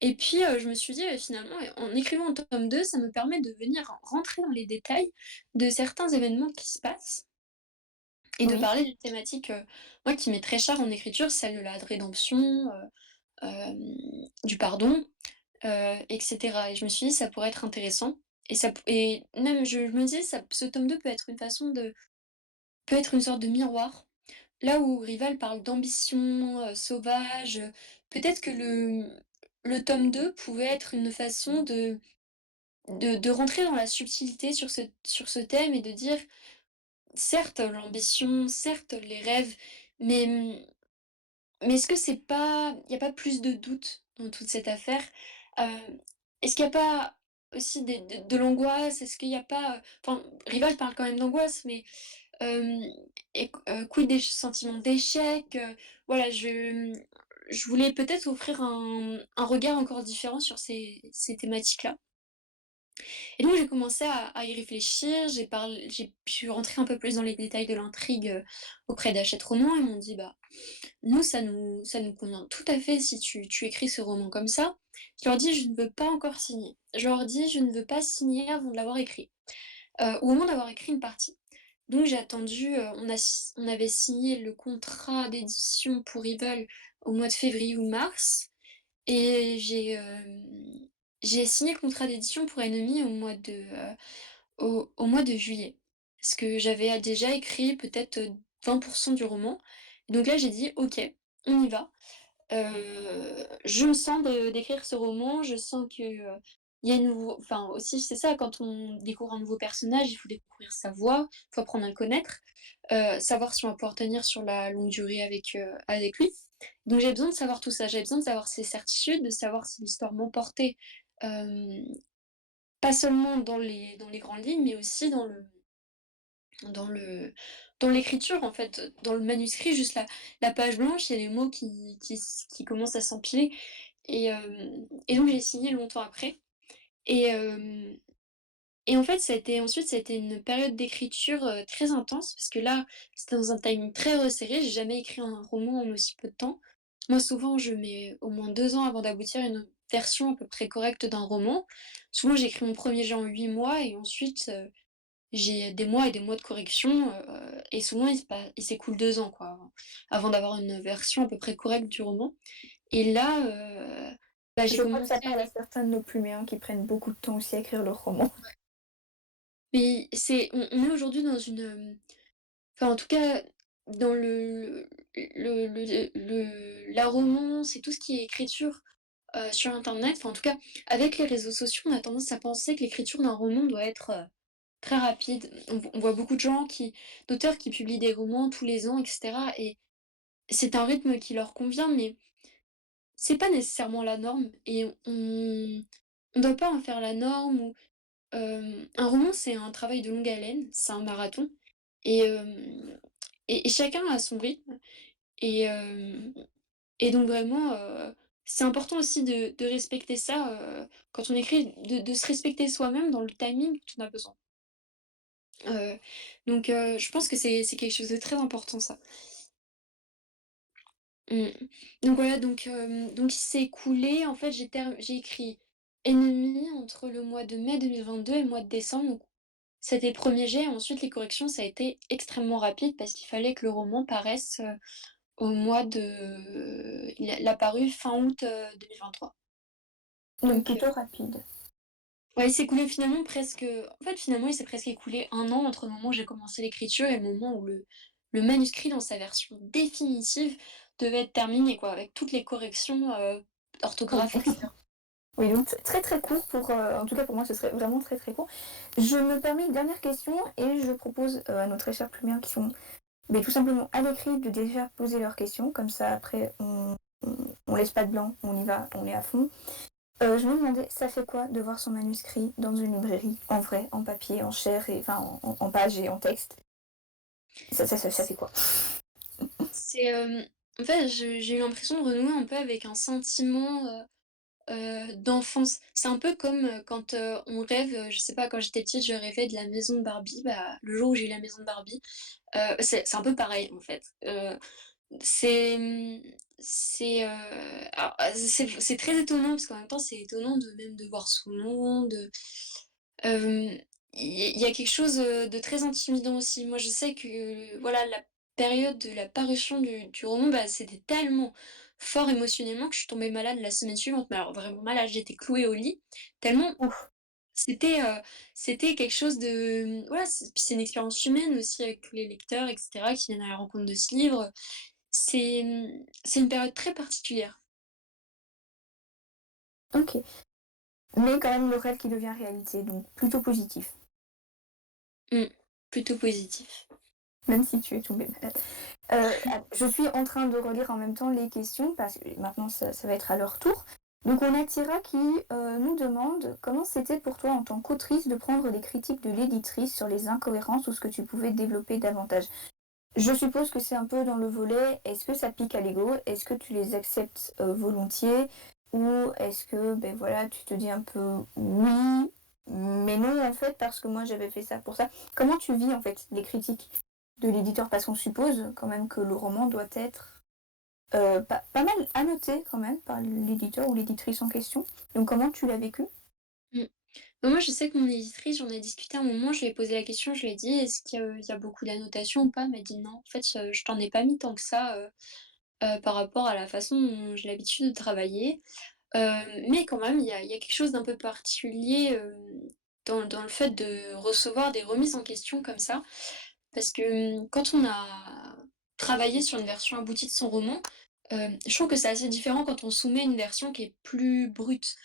Et puis, je me suis dit: Finalement, en écrivant un tome 2, ça me permet de venir rentrer dans les détails de certains événements qui se passent et de Oui. parler d'une thématique, moi qui m'est très chère en écriture, celle de la rédemption, du pardon, et cetera et je me suis dit: «Ça pourrait être intéressant» et même je me dis: «Ça ce tome 2 peut être une façon de peut être une sorte de miroir». Là où Rival parle d'ambition, sauvage, peut-être que le tome 2 pouvait être une façon de rentrer dans la subtilité sur ce thème et de dire: «Certes, l'ambition, certes, les rêves, mais, mais est-ce que c'est pas il y a pas plus de doute dans toute cette affaire?» Est-ce qu'il y a pas aussi des de l'angoisse? Est-ce qu'il y a pas, enfin, Rival parle quand même d'angoisse, mais Hem quid des sentiments d'échec? Voilà, je voulais peut-être offrir un regard encore différent sur ces thématiques-là et donc j'ai commencé à y réfléchir, j'ai pu rentrer un peu plus dans les détails de l'intrigue, auprès d'Hachette Roman. Ils m'ont dit: «Bah, nous, ça nous convient tout à fait si tu écris ce roman comme ça». Je leur dis: «Je ne veux pas encore signer». Je leur dis: «Je ne veux pas signer avant de l'avoir écrit, ou au moins d'avoir écrit une partie». Donc j'ai attendu, on avait signé le contrat d'édition pour Rival au mois de février ou mars et j'ai signé le contrat d'édition pour Enemy au mois de juillet. Parce que j'avais déjà écrit peut-être, 20 du roman. Donc là j'ai dit: «OK, on y va». Je me sens d'écrire ce roman, je sens que, il y a une nouveau enfin aussi c'est ça quand on découvre un nouveau personnage, il faut découvrir sa voix, il faut apprendre à le connaître, savoir si on va pouvoir tenir sur la longue durée avec lui. Donc j'ai besoin de savoir tout ça, j'avais besoin de savoir ses certitudes, de savoir si l'histoire m'emportait, hem, pas seulement dans les grandes lignes, mais aussi dans le dans l'écriture en fait, dans le manuscrit, juste la page blanche, il y a les mots qui commencent à s'empiler et donc j'ai signé longtemps après et hem et en fait ça a été une période d'écriture, très intense parce que là, c'était dans un timing très resserré. J'ai jamais écrit un roman en aussi peu de temps. Moi, souvent, je mets au moins 2 ans avant d'aboutir à une version à peu près correcte d'un roman. Souvent, j'écris mon premier jet en 8 mois et ensuite, j'ai des mois et des mois de correction, et souvent il s'écoule 2 ans quoi, avant d'avoir une version à peu près correcte du roman et là, bah, j'ai Je crois que ça commencé parle à avec certains de nos pluméens qui prennent beaucoup de temps aussi à écrire leur roman. mais c'est on est aujourd'hui dans une, enfin en tout cas dans la romance et tout ce qui est écriture, sur internet, enfin en tout cas avec les réseaux sociaux, on a tendance à penser que l'écriture d'un roman doit être, très rapide. On voit beaucoup de gens d'auteurs qui publient des romans tous les ans et cetera et c'est un rythme qui leur convient, mais c'est pas nécessairement la norme et on doit pas en faire la norme ou un roman, c'est un travail de longue haleine, c'est un marathon et et chacun a son rythme et donc vraiment, c'est important aussi de respecter ça, quand on écrit, de se respecter soi-même dans le timing dont on a besoin. Donc je pense que c'est quelque chose de très important ça. Mmh. Donc voilà, donc il s'est écoulé, en fait, j'ai écrit Ennemi entre le mois de mai 2022 et le mois de décembre, donc c'était le 1er jet. Ensuite les corrections, ça a été extrêmement rapide parce qu'il fallait que le roman paraisse, au mois de il a paru fin août, 2023. Donc Donc plutôt rapide. ouais, il s'est écoulé finalement presque en fait, finalement, il s'est presque écoulé 1 an entre le moment où j'ai commencé l'écriture et le moment où le manuscrit dans sa version définitive devait être terminé quoi, avec toutes les corrections, Oui. orthographes et cetera. Oui, donc très très court en tout cas pour moi ce serait vraiment très très court. Je me permets une dernière question et je propose à nos très chers pluméens qui sont mais tout simplement à l'écrit de déjà poser leurs questions, comme ça après on laisse pas de blanc, on y va, on est à fond. Je me demandais, ça fait quoi de voir son manuscrit dans une librairie, en vrai, en papier, en chair, et enfin en page et en texte? Ça fait quoi? C'est, en fait, j'ai eu l'impression de renouer un peu avec un sentiment, d'enfance. C'est un peu comme, quand, on rêve, je sais pas, quand j'étais petite, je rêvais de la maison de Barbie, bah, le jour où j'ai eu la maison de Barbie, c'est un peu pareil, en fait. C'est, alors, c'est très étonnant parce qu'en même temps, c'est étonnant de même de voir son nom, hem, il y a quelque chose, de très intimidant aussi. Moi, je sais que, voilà, la période de la parution du roman, bah, c'était tellement fort émotionnellement que je suis tombée malade la semaine suivante, mais alors vraiment malade, j'étais clouée au lit, tellement Ouf. c'était quelque chose de, voilà, c'est une expérience humaine aussi avec tous les lecteurs et cetera qui viennent à la rencontre de ce livre. C'est une période très particulière. Ok. Mais quand même le rêve qui devient réalité, donc plutôt positif, Mmh. Plutôt positif. même si tu es tombée malade. Je suis en train de relire en même temps les questions parce que maintenant ça va être à leur tour. Donc on a Tira qui nous demande comment c'était pour toi en tant qu'autrice de prendre les critiques de l'éditrice sur les incohérences ou ce que tu pouvais développer davantage. Je suppose que c'est un peu dans le volet, est-ce que ça pique à l'ego? Est-ce que tu les acceptes volontiers? Ou est-ce que ben voilà, tu te dis un peu oui, mais non en fait parce que moi j'avais fait ça pour ça. Comment tu vis en fait les critiques de l'éditeur? Parce qu'on suppose quand même que le roman doit être pas mal annoté quand même par l'éditeur ou l'éditrice en question. Donc comment tu l'as vécu? Mmh. Bah, moi, je sais que mon éditrice, j'en ai discuté un moment, je lui ai posé la question, je lui ai dit: «Est-ce qu'il y a beaucoup d'annotations ou pas?» Elle m'a dit: «Non, en fait, je t'en ai pas mis tant que ça, par rapport à la façon dont j'ai l'habitude de travailler». Mais quand même, il y a quelque chose d'un peu particulier, dans le fait de recevoir des remises en question comme ça. Parce que, quand on a travaillé sur une version aboutie de son roman, je trouve que c'est assez différent quand on soumet une version qui est plus brute,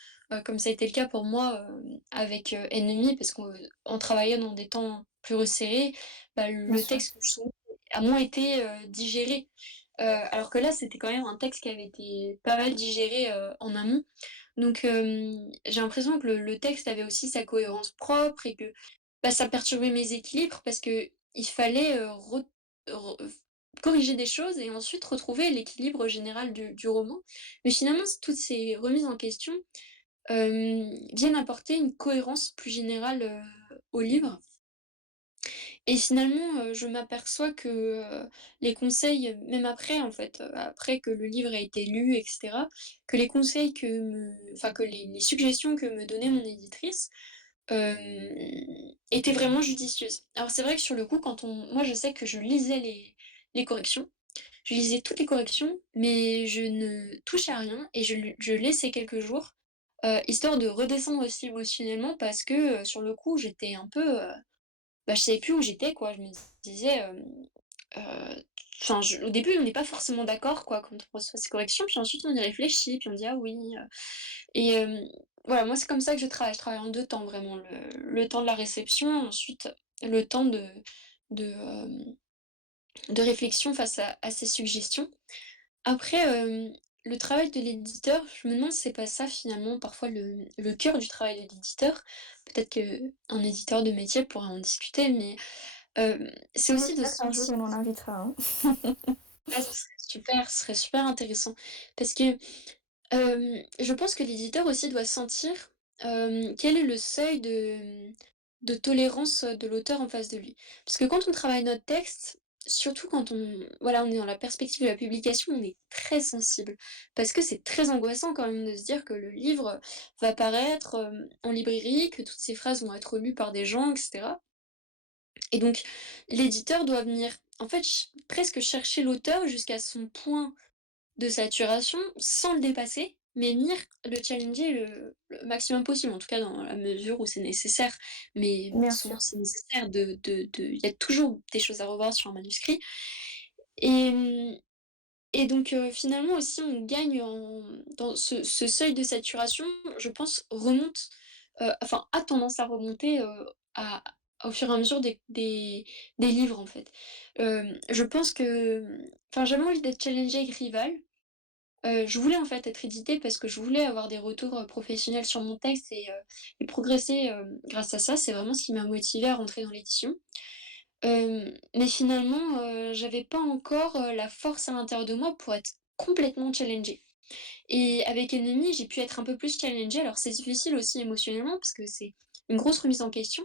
comme ça a été le cas pour moi, avec, Ennemi, parce qu'en travaillant dans des temps plus resserrés, bah, Bien le sûr. texte que je soumets a moins été, digéré. Alors que là, c'était quand même un texte qui avait été pas mal digéré, en amont. Donc, j'ai l'impression que le texte avait aussi sa cohérence propre et que, bah, ça perturbait mes équilibres parce qu'il fallait, corriger des choses et ensuite retrouver l'équilibre général du roman. Mais finalement, toutes ces remises en question, viennent apporter une cohérence plus générale, au livre. Et finalement, je m'aperçois que, les conseils, même après en fait, après que le livre ait été lu et cetera, que les conseils que les suggestions que me donnait mon éditrice, étaient vraiment judicieuses. Alors c'est vrai que sur le coup, moi je sais que je lisais les corrections, je lisais toutes les corrections, mais je ne touchais à rien et je laissais quelques jours, histoire de redescendre aussi émotionnellement parce que, sur le coup, j'étais un peu, bah, je savais plus où j'étais, quoi. Je me disais, enfin, au début, on n'est pas forcément d'accord, quoi, quand on reçoit ces corrections, puis ensuite on y réfléchit, puis on dit: «Ah oui», et voilà, moi, c'est comme ça que je travaille. Je travaille en 2 temps vraiment, le temps de la réception, ensuite le temps de réflexion face à ces suggestions. Après, le travail de l'éditeur, je me demande si c'est pas ça finalement parfois le cœur du travail de l'éditeur. Peut-être qu'un éditeur de métier pourrait en discuter, mais c'est aussi de J'espère qu'un jour sentir, on en invitera un. ah, ce serait super intéressant parce que, je pense que l'éditeur aussi doit sentir, quel est le seuil de tolérance, de l'auteur en face de lui. Parce que quand on travaille notre texte, surtout quand on est dans la perspective de la publication, on est très sensible. Parce que c'est très angoissant quand même de se dire que le livre va paraître, en librairie, que toutes ces phrases vont être lues par des gens et cetera. Et donc l'éditeur doit venir, en fait, presque chercher l'auteur jusqu'à son point de saturation, sans le dépasser, mais venir le challenger le maximum possible, en tout cas dans la mesure où c'est nécessaire. Mais Bien souvent sûr. c'est nécessaire il y a toujours des choses à revoir sur un manuscrit. Et et donc finalement aussi on gagne dans ce seuil de saturation, je pense remonte, enfin a tendance à remonter, à au fur et à mesure des livres en fait. Je pense que, enfin j'avais envie d'être challengée avec Rival. Je voulais en fait être éditée parce que je voulais avoir des retours, professionnels sur mon texte et progresser, grâce à ça. C'est vraiment ce qui m'a motivée à rentrer dans l'édition. Mais finalement, j'avais pas encore, la force à l'intérieur de moi pour être complètement challengée. Et avec Ennemi, j'ai pu être un peu plus challengée. Alors c'est difficile aussi émotionnellement parce que c'est une grosse remise en question,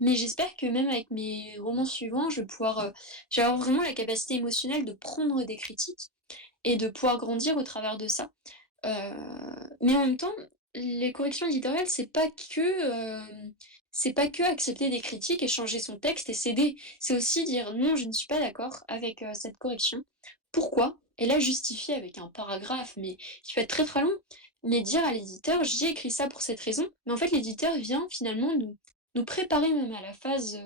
mais j'espère que même avec mes romans suivants, je vais avoir vraiment la capacité émotionnelle de prendre des critiques et de pouvoir grandir au travers de ça. Heu, mais en même temps, les corrections éditoriales, c'est pas que accepter des critiques et changer son texte et céder. C'est aussi dire: «Non, je ne suis pas d'accord avec, cette correction. Pourquoi?» et là justifier avec un paragraphe, mais qui peut être très, très long, mais dire à l'éditeur: «J'ai écrit ça pour cette raison». Mais en fait, l'éditeur vient finalement nous préparer même à la phase,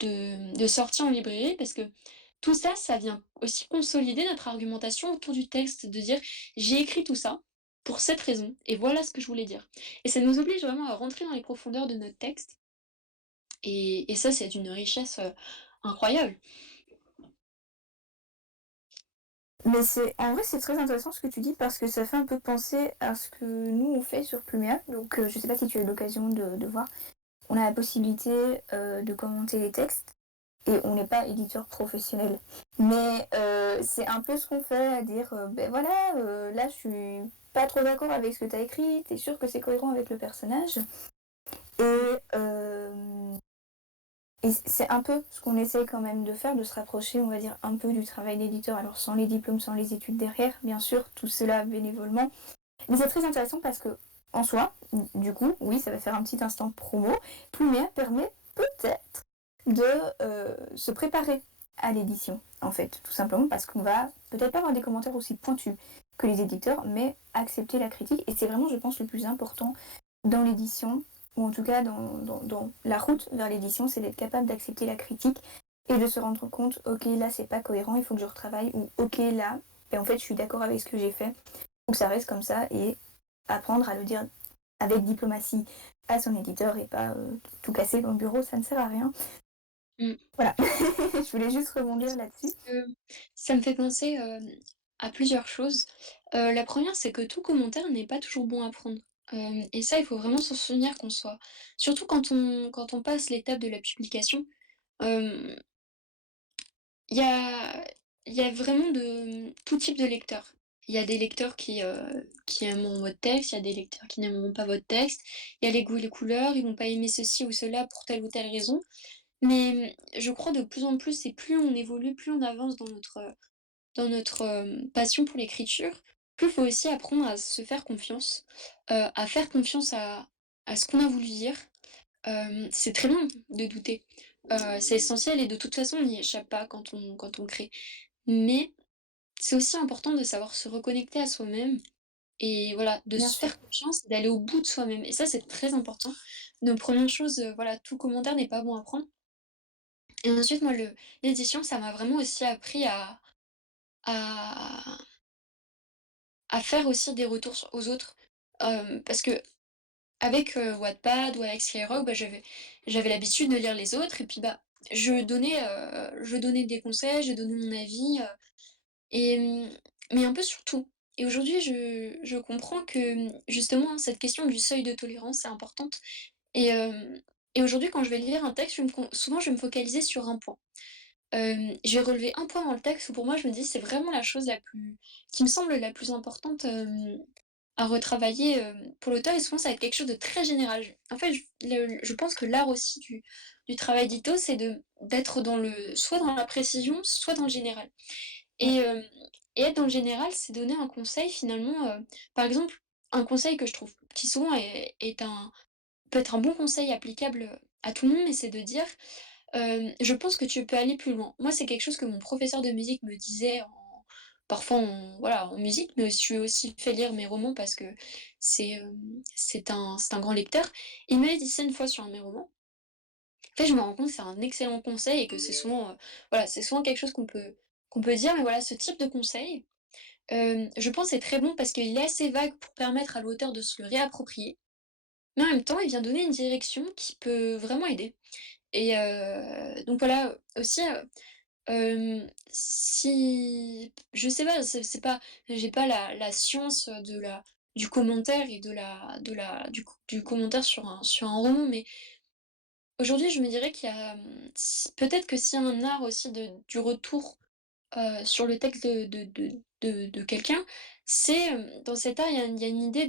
de sortie en librairie parce que tout ça, ça vient aussi consolider notre argumentation autour du texte, de dire: «J'ai écrit tout ça pour cette raison et voilà ce que je voulais dire» et ça nous oblige vraiment à rentrer dans les profondeurs de notre texte et ça, c'est d'une richesse, incroyable. Mais c'est en vrai, c'est très intéressant ce que tu dis parce que ça fait un peu penser à ce que nous on fait sur Pluméa. Donc, je sais pas si tu as eu l'occasion de voir. On a la possibilité de commenter les textes et on n'est pas éditeur professionnel. Mais c'est un peu ce qu'on fait, à dire ben voilà, là je suis pas trop d'accord avec ce que tu as écrit, t'es sûr que c'est cohérent avec le personnage. Et, et c'est un peu ce qu'on essaie quand même de faire, de se rapprocher, on va dire, un peu du travail d'éditeur. Alors sans les diplômes, sans les études derrière, bien sûr, tout cela bénévolement. Mais c'est très intéressant parce que, en soi, du coup, oui, ça va faire un petit instant promo, Pluméa permet peut-être de se préparer à l'édition, en fait, tout simplement parce qu'on va peut-être pas avoir des commentaires aussi pointus que les éditeurs, mais accepter la critique. Et c'est vraiment, je pense, le plus important dans l'édition, ou en tout cas dans la route vers l'édition, c'est d'être capable d'accepter la critique et de se rendre compte, ok, là, c'est pas cohérent, il faut que je retravaille, ou ok, là, et en fait, je suis d'accord avec ce que j'ai fait, ou que ça reste comme ça, et apprendre à le dire avec diplomatie à son éditeur et pas tout casser dans le bureau, ça ne sert à rien. Mmh. Voilà, je voulais juste rebondir là-dessus. Heu, Ça me fait penser, à plusieurs choses. La première, c'est que tout commentaire n'est pas toujours bon à prendre. Et ça, il faut vraiment s'en souvenir qu'on soit surtout quand on passe l'étape de la publication, hem il y a il y a vraiment tout type de lecteurs. Il y a des lecteurs qui aimeront votre texte, il y a des lecteurs qui n'aimeront pas votre texte. Il y a les goûts et les couleurs, ils vont pas aimer ceci ou cela pour telle ou telle raison. Mais, je crois de plus en plus et plus on évolue, plus on avance dans notre passion pour l'écriture, plus il faut aussi apprendre à se faire confiance, à faire confiance à ce qu'on a voulu dire. C'est très bien de douter, c'est essentiel et de toute façon on n'y échappe pas quand on crée. Mais c'est aussi important de savoir se reconnecter à soi-même et voilà, de Bien se sûr. faire confiance, d'aller au bout de soi-même et ça, c'est très important. Donc première chose, voilà, tout commentaire n'est pas bon à prendre et ensuite moi l'édition, ça m'a vraiment aussi appris à à faire aussi des retours aux autres. Parce que avec Wattpad ou avec Skyrock, bah, j'avais l'habitude de lire les autres et puis, bah, je donnais des conseils, je donnais mon avis, et mais un peu sur tout. Et aujourd'hui, je comprends que, justement, hein, cette question du seuil de tolérance est importante et aujourd'hui, quand je vais lire un texte, souvent, je vais me focaliser sur un point. Je vais relever un point dans le texte où pour moi, je me dis: «C'est vraiment la chose la plus qui me semble la plus importante, à retravailler, pour l'auteur» et souvent ça va être quelque chose de très général. En fait, je pense que l'art aussi du travail d'ITO, c'est d'être soit dans la précision, soit dans le général Ouais, et être dans le général, c'est donner un conseil finalement, par exemple, un conseil que je trouve qui souvent est un peut être un bon conseil applicable, à tout le monde, mais c'est de dire, «Je pense que tu peux aller plus loin». Moi, c'est quelque chose que mon professeur de musique me disait parfois en musique, mais je lui ai aussi fait lire mes romans parce que c'est un grand lecteur. Il m'avait dit ça une fois sur un de mes romans. En fait, je me rends compte que c'est un excellent conseil et que c'est souvent, voilà, c'est souvent quelque chose qu'on peut dire, mais voilà, ce type de conseil, je pense c'est très bon parce qu'il est assez vague pour permettre à l'auteur de se le réapproprier, mais en même temps, il vient donner une direction qui peut vraiment aider et donc voilà, aussi, si je sais pas, c'est pas j'ai pas la science du commentaire et du commentaire sur un roman, mais aujourd'hui, je me dirais qu'il y a, peut-être que s'il y a un art aussi du retour, sur le texte de quelqu'un, c'est, dans cet art, il y a une idée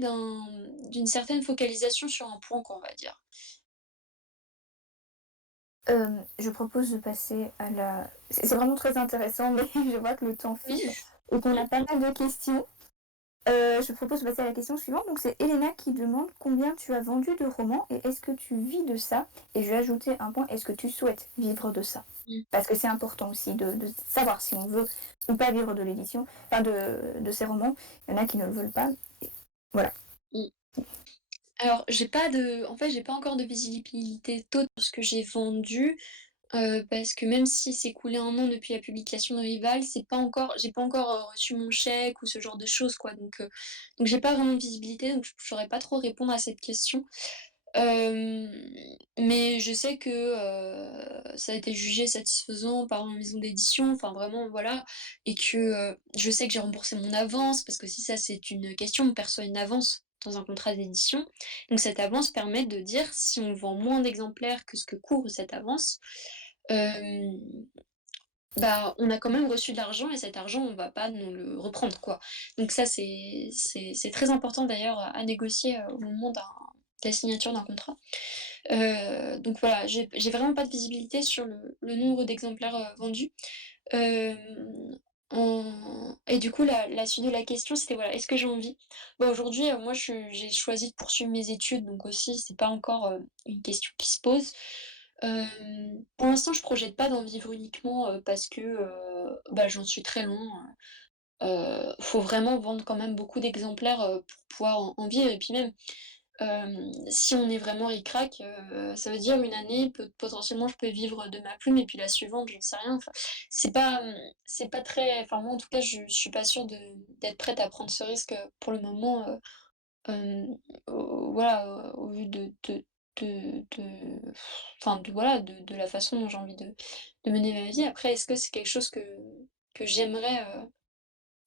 d'une certaine focalisation sur un point, quoi, on va dire. Je propose de passer à la c'est vraiment très intéressant, mais je vois que le temps Oui. file et qu'on a pas mal de questions. Je propose de passer à la question suivante. Donc c'est Elena qui demande combien tu as vendu de romans et est-ce que tu vis de ça? Et je vais ajouter un point, est-ce que tu souhaites vivre de ça? Mmh. Parce que c'est important aussi de savoir si on veut ou pas vivre de l'édition, enfin de ces romans. Il y en a qui ne le veulent pas. Et voilà. Mmh. Alors, j'ai pas encore de visibilité totale sur ce que j'ai vendu, parce que même si s'est écoulé 1 an depuis la publication de Rival, j'ai pas encore, reçu mon chèque ou ce genre de choses, quoi, donc j'ai pas vraiment de visibilité, donc je saurais pas trop répondre à cette question. Hem, mais je sais que, ça a été jugé satisfaisant par ma maison d'édition, enfin vraiment voilà, et que, je sais que j'ai remboursé mon avance parce que si ça c'est une question, on perçoit une avance dans un contrat d'édition. Donc cette avance permet de dire si on vend moins d'exemplaires que ce que couvre cette avance, hem, bah, on a quand même reçu de l'argent et cet argent, on va pas nous le reprendre, quoi. Donc ça c'est très important d'ailleurs à négocier, au moment de la signature d'un contrat. Donc voilà, j'ai vraiment pas de visibilité sur le nombre d'exemplaires, vendus. Hem, et du coup, la suite de la question, c'était voilà, est-ce que j'ai envie? Bah, aujourd'hui, moi, j'ai choisi de poursuivre mes études, donc aussi, c'est pas encore, une question qui se pose. Pour l'instant, je projette pas d'en vivre uniquement, parce que, bah, j'en suis très loin. Faut vraiment vendre quand même beaucoup d'exemplaires, pour pouvoir en vivre et puis même, si on est vraiment ric-rac, ça veut dire une année, potentiellement, je peux vivre de ma plume et puis la suivante, j'en sais rien. Enfin, c'est pas très enfin, moi, en tout cas, je suis pas sûre d'être prête à prendre ce risque, pour le moment, voilà, au vu de enfin, voilà, de la façon dont j'ai envie de mener ma vie. Après, est-ce que c'est quelque chose que j'aimerais,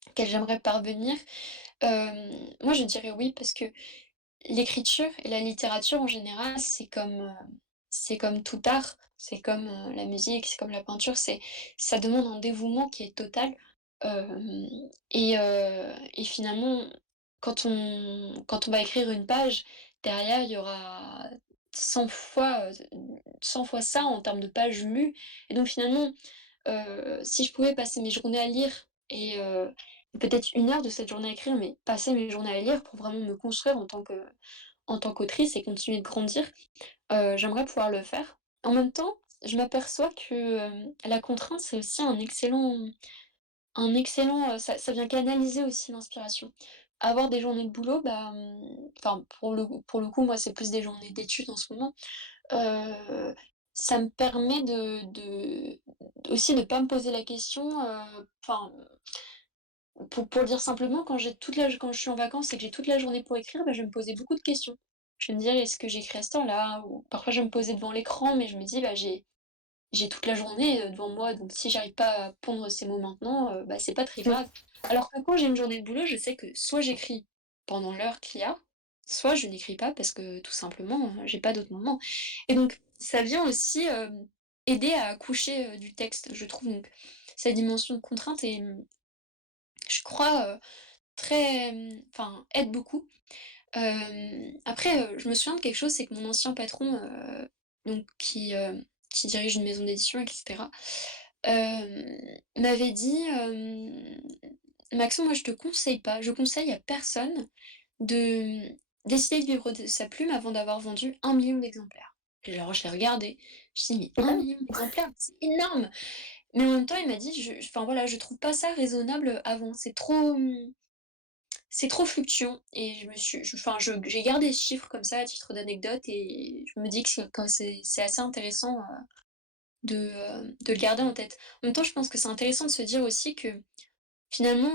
auquel j'aimerais parvenir? Moi, je dirais oui parce que l'écriture et la littérature en général, c'est comme tout art, c'est comme, la musique, c'est comme la peinture, ça demande un dévouement qui est total, hem et finalement, quand on va écrire une page, derrière, il y aura 100 fois, 100 fois ça en termes de pages lues et donc finalement, si je pouvais passer mes journées à lire et peut-être 1 heure de cette journée à écrire, mais passer mes journées à lire pour vraiment me construire en tant qu'autrice et continuer de grandir, j'aimerais pouvoir le faire. En même temps, je m'aperçois que, la contrainte, c'est aussi ça vient canaliser aussi l'inspiration. Avoir des journées de boulot, bah, enfin pour le coup, moi, c'est plus des journées d'études en ce moment, heu, ça me permet de aussi de pas me poser la question, enfin pour le dire simplement, quand je suis en vacances et que j'ai toute la journée pour écrire, bah, je vais me poser beaucoup de questions. Je vais me dire: «Est-ce que j'écris à ce temps-là?» ou parfois je vais me poser devant l'écran, mais je me dis: «Bah, j'ai toute la journée, devant moi, donc si j'arrive pas à pondre ces mots maintenant, bah, c'est pas très Mm. grave». Alors que quand j'ai une journée de boulot, je sais que soit j'écris pendant l'heure qu'il y a, soit je n'écris pas parce que tout simplement, j'ai pas d'autre moment et donc ça vient aussi, aider à accoucher, du texte, je trouve donc cette dimension de contrainte je crois, très, enfin, aide beaucoup. Après, je me souviens de quelque chose, c'est que mon ancien patron, donc qui dirige une maison d'édition et cetera, m'avait dit, «Maxime, moi je te conseille pas, je conseille à personne de, décider de vivre de sa plume avant d'avoir vendu 1 million d'exemplaires». Et genre je l'ai regardé, je me dis: «Mais C'est un pas million d'exemplaires, c'est énorme!» Mais en même temps, il m'a dit: enfin voilà, je trouve pas ça raisonnable, avant, c'est trop fluctuant et enfin, j'ai gardé ce chiffre comme ça à titre d'anecdote et je me dis que c'est assez intéressant, de le garder en tête. En même temps, je pense que c'est intéressant de se dire aussi que finalement,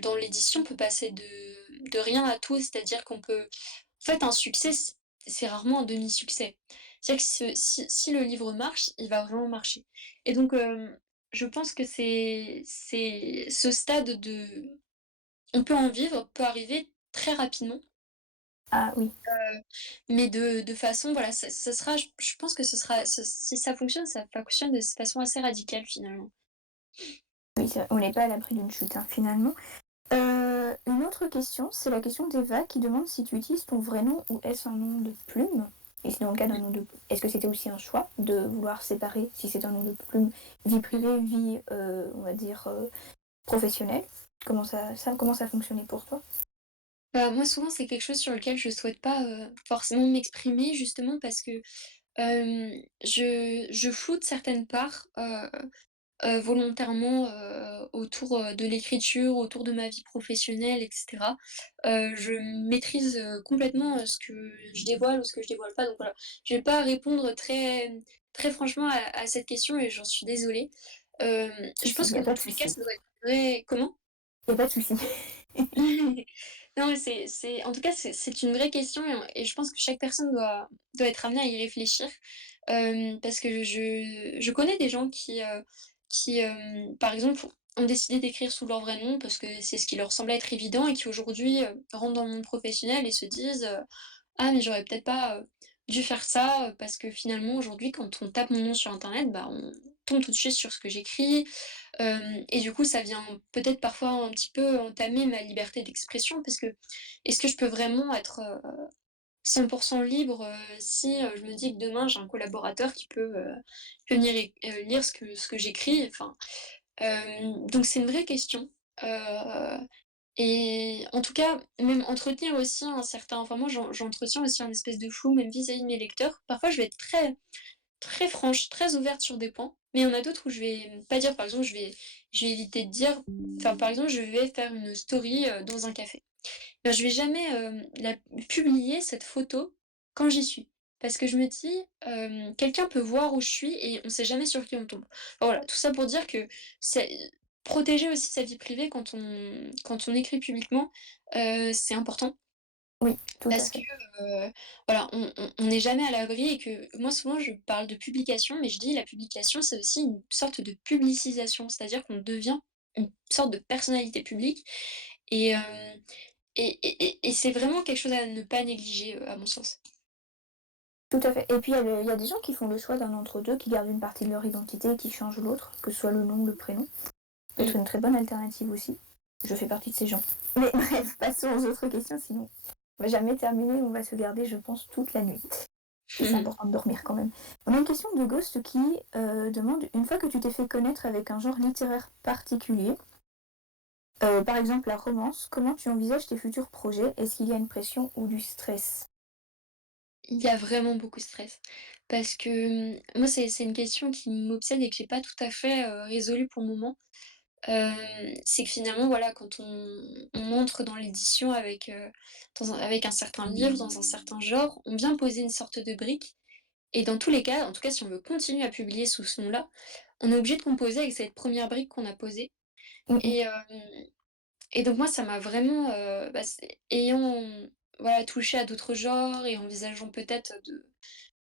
dans l'édition, on peut passer de rien à tout, c'est-à-dire qu'on peut en fait, un succès, c'est rarement un demi-succès. C'est-à-dire que si le livre marche, il va vraiment marcher et donc je pense que c'est ce stade de on peut en vivre, peut arriver très rapidement, ah oui. mais de façon voilà, ça sera je pense que ce sera si ça fonctionne de façon assez radicale finalement. Oui, c'est vrai, on n'est pas à l'abri d'une chute, hein, finalement. Une autre question, c'est la question d'Eva qui demande si tu utilises ton vrai nom ou est-ce un nom de plume? Et si dans le cas d'un nom de est-ce que c'était aussi un choix de vouloir séparer, si c'est un nom de plume, vie privée, vie, on va dire, professionnelle? Comment ça fonctionnait pour toi? Bah, moi, souvent, c'est quelque chose sur lequel je souhaite pas, forcément m'exprimer justement parce que, je floute certaines parts, volontairement, autour, de l'écriture, autour de ma vie professionnelle et cetera. Je maîtrise, complètement, ce que je dévoile ou ce que je dévoile pas, donc voilà. Je vais pas répondre très franchement à cette question et j'en suis désolée. Si, Je si, pense il y que a dans pas de tous les cas, souci. ça doit être vrai comment? Il y a pas de souci. Non, mais c'est en tout cas, c'est une vraie question et je pense que chaque personne doit être amenée à y réfléchir. Parce que je connais des gens qui, par exemple, ont décidé d'écrire sous leur vrai nom parce que c'est ce qui leur semblait être évident et qui aujourd'hui, rentrent dans le monde professionnel et se disent: «Ah mais j'aurais peut-être pas, dû faire ça», parce que finalement aujourd'hui quand on tape mon nom sur internet, bah, on tombe tout de suite sur ce que j'écris. Et du coup, ça vient peut-être parfois un petit peu entamer ma liberté d'expression parce que est-ce que je peux vraiment être, 100 libre, si, je me dis que demain j'ai un collaborateur qui peut venir lire ce que j'écris? Enfin, donc c'est une vraie question, heu et en tout cas, même entretenir aussi un certain enfin moi j'entretiens aussi un espèce de flou même vis-à-vis de mes lecteurs. Parfois je vais être très franche, très ouverte sur des points, mais il y en a d'autres où je vais pas dire. Par exemple, je vais éviter de dire enfin, par exemple, je vais faire une story, dans un café. Ben, je vais jamais, la publier cette photo quand j'y suis. Parce que je me dis, quelqu'un peut voir où je suis et on sait jamais sur qui on tombe. Enfin, voilà, tout ça pour dire que c'est protéger aussi sa vie privée quand on écrit publiquement, c'est important. Oui, tout à Parce que, fait. voilà, on n'est jamais à l'abri et que moi souvent je parle de publication, mais je dis la publication c'est aussi une sorte de publicisation, c'est-à-dire qu'on devient une sorte de personnalité publique et et c'est vraiment quelque chose à ne pas négliger, à mon sens. Tout à fait. Et puis il y a des gens qui font le choix d'un entre-deux, qui gardent une partie de leur identité et qui changent l'autre, que ce soit le nom ou le prénom. Ça peut être Mmh. une très bonne alternative aussi. Je fais partie de ces gens. Mais bref, passons aux autres questions, sinon on va jamais terminer, on va se garder, je pense, toute la nuit. Et c'est important de dormir quand même. On a une question de Ghost qui demande, une fois que tu t'es fait connaître avec un genre littéraire particulier, par exemple la romance, comment tu envisages tes futurs projets? Est-ce qu'il y a une pression ou du stress? Il y a vraiment beaucoup de stress parce que, moi c'est une question qui m'obsède et que j'ai pas tout à fait, résolue pour le moment. C'est que finalement, voilà, quand on entre dans l'édition avec un certain livre, dans un certain genre, on vient poser une sorte de brique et dans tous les cas, en tout cas si on veut continuer à publier sous ce nom-là, on est obligé de composer avec cette première brique qu'on a posée Mm, mm. et et donc moi ça m'a vraiment, bah, ayant, voilà, touché à d'autres genres et envisageant peut-être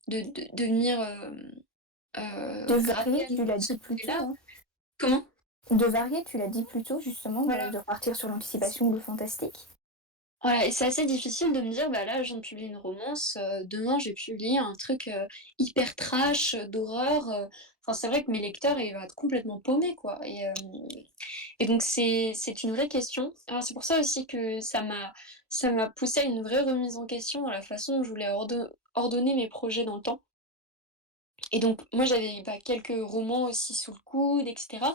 de devenir, De gravée varier, à tu nouveau l'as de ce dit plus tôt, côté-là. hein. Comment? De varier, tu l'as dit plus tôt, justement, Voilà. de repartir sur l'anticipation ou le fantastique. Voilà et c'est assez difficile de me dire: «Bah, là, je viens de publier une romance, demain je vais publier un truc, hyper trash, d'horreur», enfin, c'est vrai que mes lecteurs, ils vont être complètement paumés, quoi et donc c'est une vraie question. Alors c'est pour ça aussi que ça m'a poussé à une vraie remise en question dans la façon dont je voulais ordonner mes projets dans le temps et donc moi, j'avais, bah, quelques romans aussi sous le coude et cetera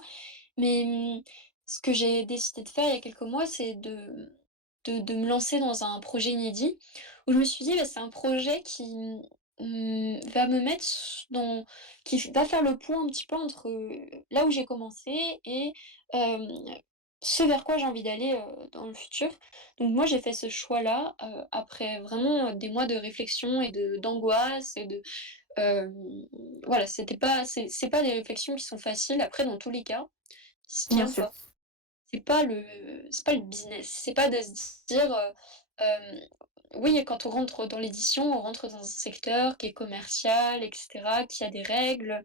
mais ce que j'ai décidé de faire il y a quelques mois, c'est de me lancer dans un projet inédit où je me suis dit: «Bah, c'est un projet qui, va me mettre dans qui va faire le pont un petit peu entre, là où j'ai commencé et hem, ce vers quoi j'ai envie d'aller, dans le futur». Donc moi, j'ai fait ce choix-là, après vraiment, des mois de réflexion et d'angoisse et hem, voilà, c'est pas des réflexions qui sont faciles. Après, dans tous les cas, ce qui Bien sûr. importe, c'est pas le business, c'est pas de se dire, oui, quand on rentre dans l'édition, on rentre dans un secteur qui est commercial et cetera, qui a des règles,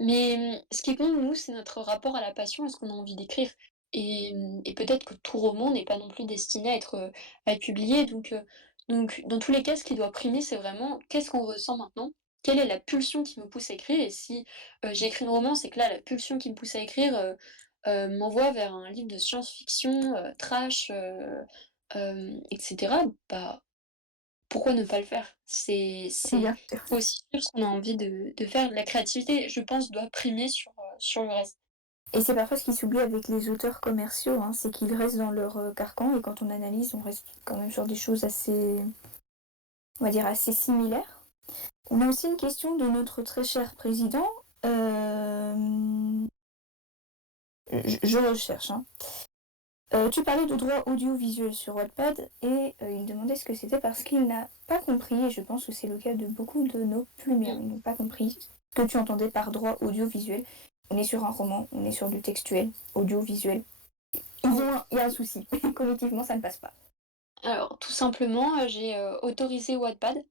mais ce qui compte, nous, c'est notre rapport à la passion et ce qu'on a envie d'écrire et peut-être que tout roman n'est pas non plus destiné à être publié donc dans tous les cas, ce qui doit primer, c'est vraiment qu'est-ce qu'on ressent maintenant quelle est la pulsion qui me pousse à écrire et si, j'écris une romance et que là, la pulsion qui me pousse à écrire, m'envoie vers un livre de science-fiction, trash, et cetera, bah, pourquoi ne pas le faire? C'est Bien sûr. faut aussi suivre ce qu'on a envie de faire. La créativité, je pense, doit primer sur le reste. Et c'est parfois ce qui s'oublie avec les auteurs commerciaux, hein, c'est qu'ils restent dans leur, carcan et quand on analyse, on reste quand même sur des choses assez, on va dire, assez similaires. On a aussi une question de notre très cher président, hem, je recherche, hein. Tu parlais de droits audiovisuels sur Wattpad et il demandait ce que c'était parce qu'il n'a pas compris et je pense que c'est le cas de beaucoup de nos plumières. Mmh. Ils n'ont pas compris ce que tu entendais par droit audiovisuel. On est sur un roman, on est sur du textuel, audiovisuel. Mmh. Il y a un souci. Collectivement, ça ne passe pas. Alors, tout simplement, j'ai, autorisé Wattpad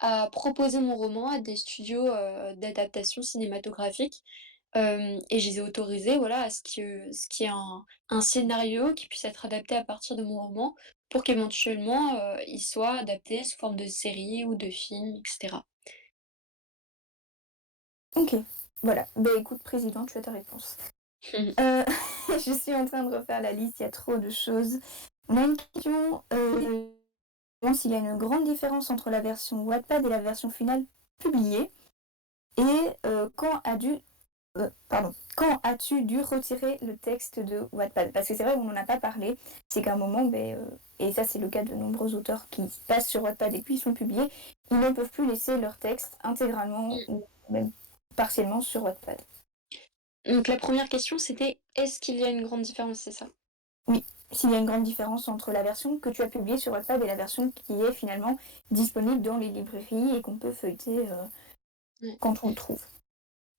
à proposer mon roman à des studios, d'adaptation cinématographique, et je les ai autorisés, voilà, à ce qu'il y ait un scénario qui puisse être adapté à partir de mon roman pour qu'éventuellement, il soit adapté sous forme de série ou de film et cetera. Ok, voilà. Ben écoute, président, tu as ta réponse. Euh, je suis en train de refaire la liste, il y a trop de choses. On a une question. Demande s'il y a une grande différence entre la version Wattpad et la version finale publiée. Et quand as-tu dû retirer le texte de Wattpad? Parce que c'est vrai qu'on n'en a pas parlé, c'est qu'à un moment, et ça c'est le cas de nombreux auteurs qui passent sur Wattpad et puis ils sont publiés, ils ne peuvent plus laisser leur texte intégralement Mmh. ou même partiellement sur Wattpad. Donc la première question, c'était: «Est-ce qu'il y a une grande différence?» C'est ça? Oui, s'il y a une grande différence entre la version que tu as publiée sur Wattpad et la version qui est finalement disponible dans les librairies et qu'on peut feuilleter Ouais. quand on le trouve.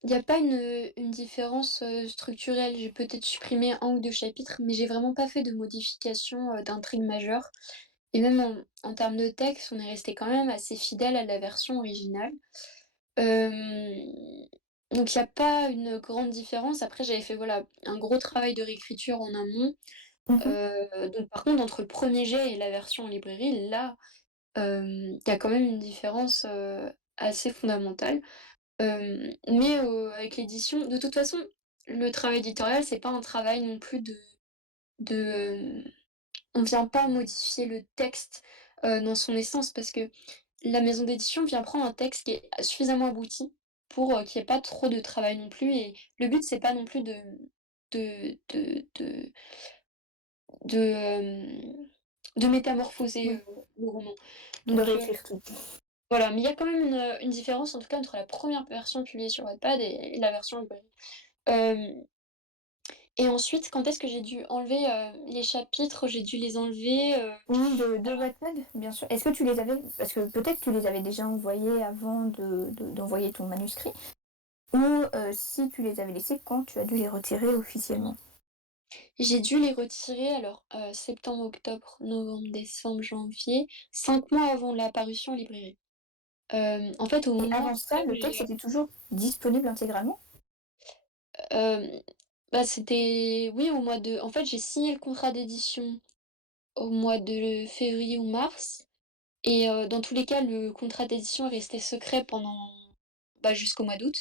Il y a pas une différence, structurelle. J'ai peut-être supprimé un ou 2 chapitres, mais j'ai vraiment pas fait de modification, d'intrigue majeure et même en termes de texte, on est resté quand même assez fidèle à la version originale. Hem, donc il y a pas une grande différence. Après j'avais fait, voilà, un gros travail de réécriture en amont. Mhm. Donc par contre entre le premier jet et la version en librairie, là, il y a quand même une différence, assez fondamentale. Mais avec l'édition de toute façon, le travail éditorial, c'est pas un travail non plus de, on vient pas modifier le texte, dans son essence parce que la maison d'édition vient prendre un texte qui est suffisamment abouti pour, qu'il y ait pas trop de travail non plus et le but, c'est pas non plus de de de de, de métamorphoser, Oui, le roman. de Donc réécrire tout. voilà, mais il y a quand même une différence en tout cas entre la première version publiée sur Wattpad et la version librairie. Hem Et ensuite, quand est-ce que j'ai dû enlever, les chapitres? J'ai dû les enlever, Oui, de Wattpad, bien sûr. Est-ce que tu les avais, parce que peut-être tu les avais déjà envoyés avant d'envoyer ton manuscrit, ou si tu les avais laissés quand tu as dû les retirer officiellement. j'ai dû les retirer alors, septembre, octobre, novembre, décembre, janvier, 5 mois avant la parution en librairie. En fait, au Et moment avant ça, où le texte j'ai, était toujours disponible intégralement? bah, c'était oui, au mois de en fait, j'ai signé le contrat d'édition au mois de février ou mars et dans tous les cas, le contrat d'édition est resté secret pendant, bah, jusqu'au mois d'août.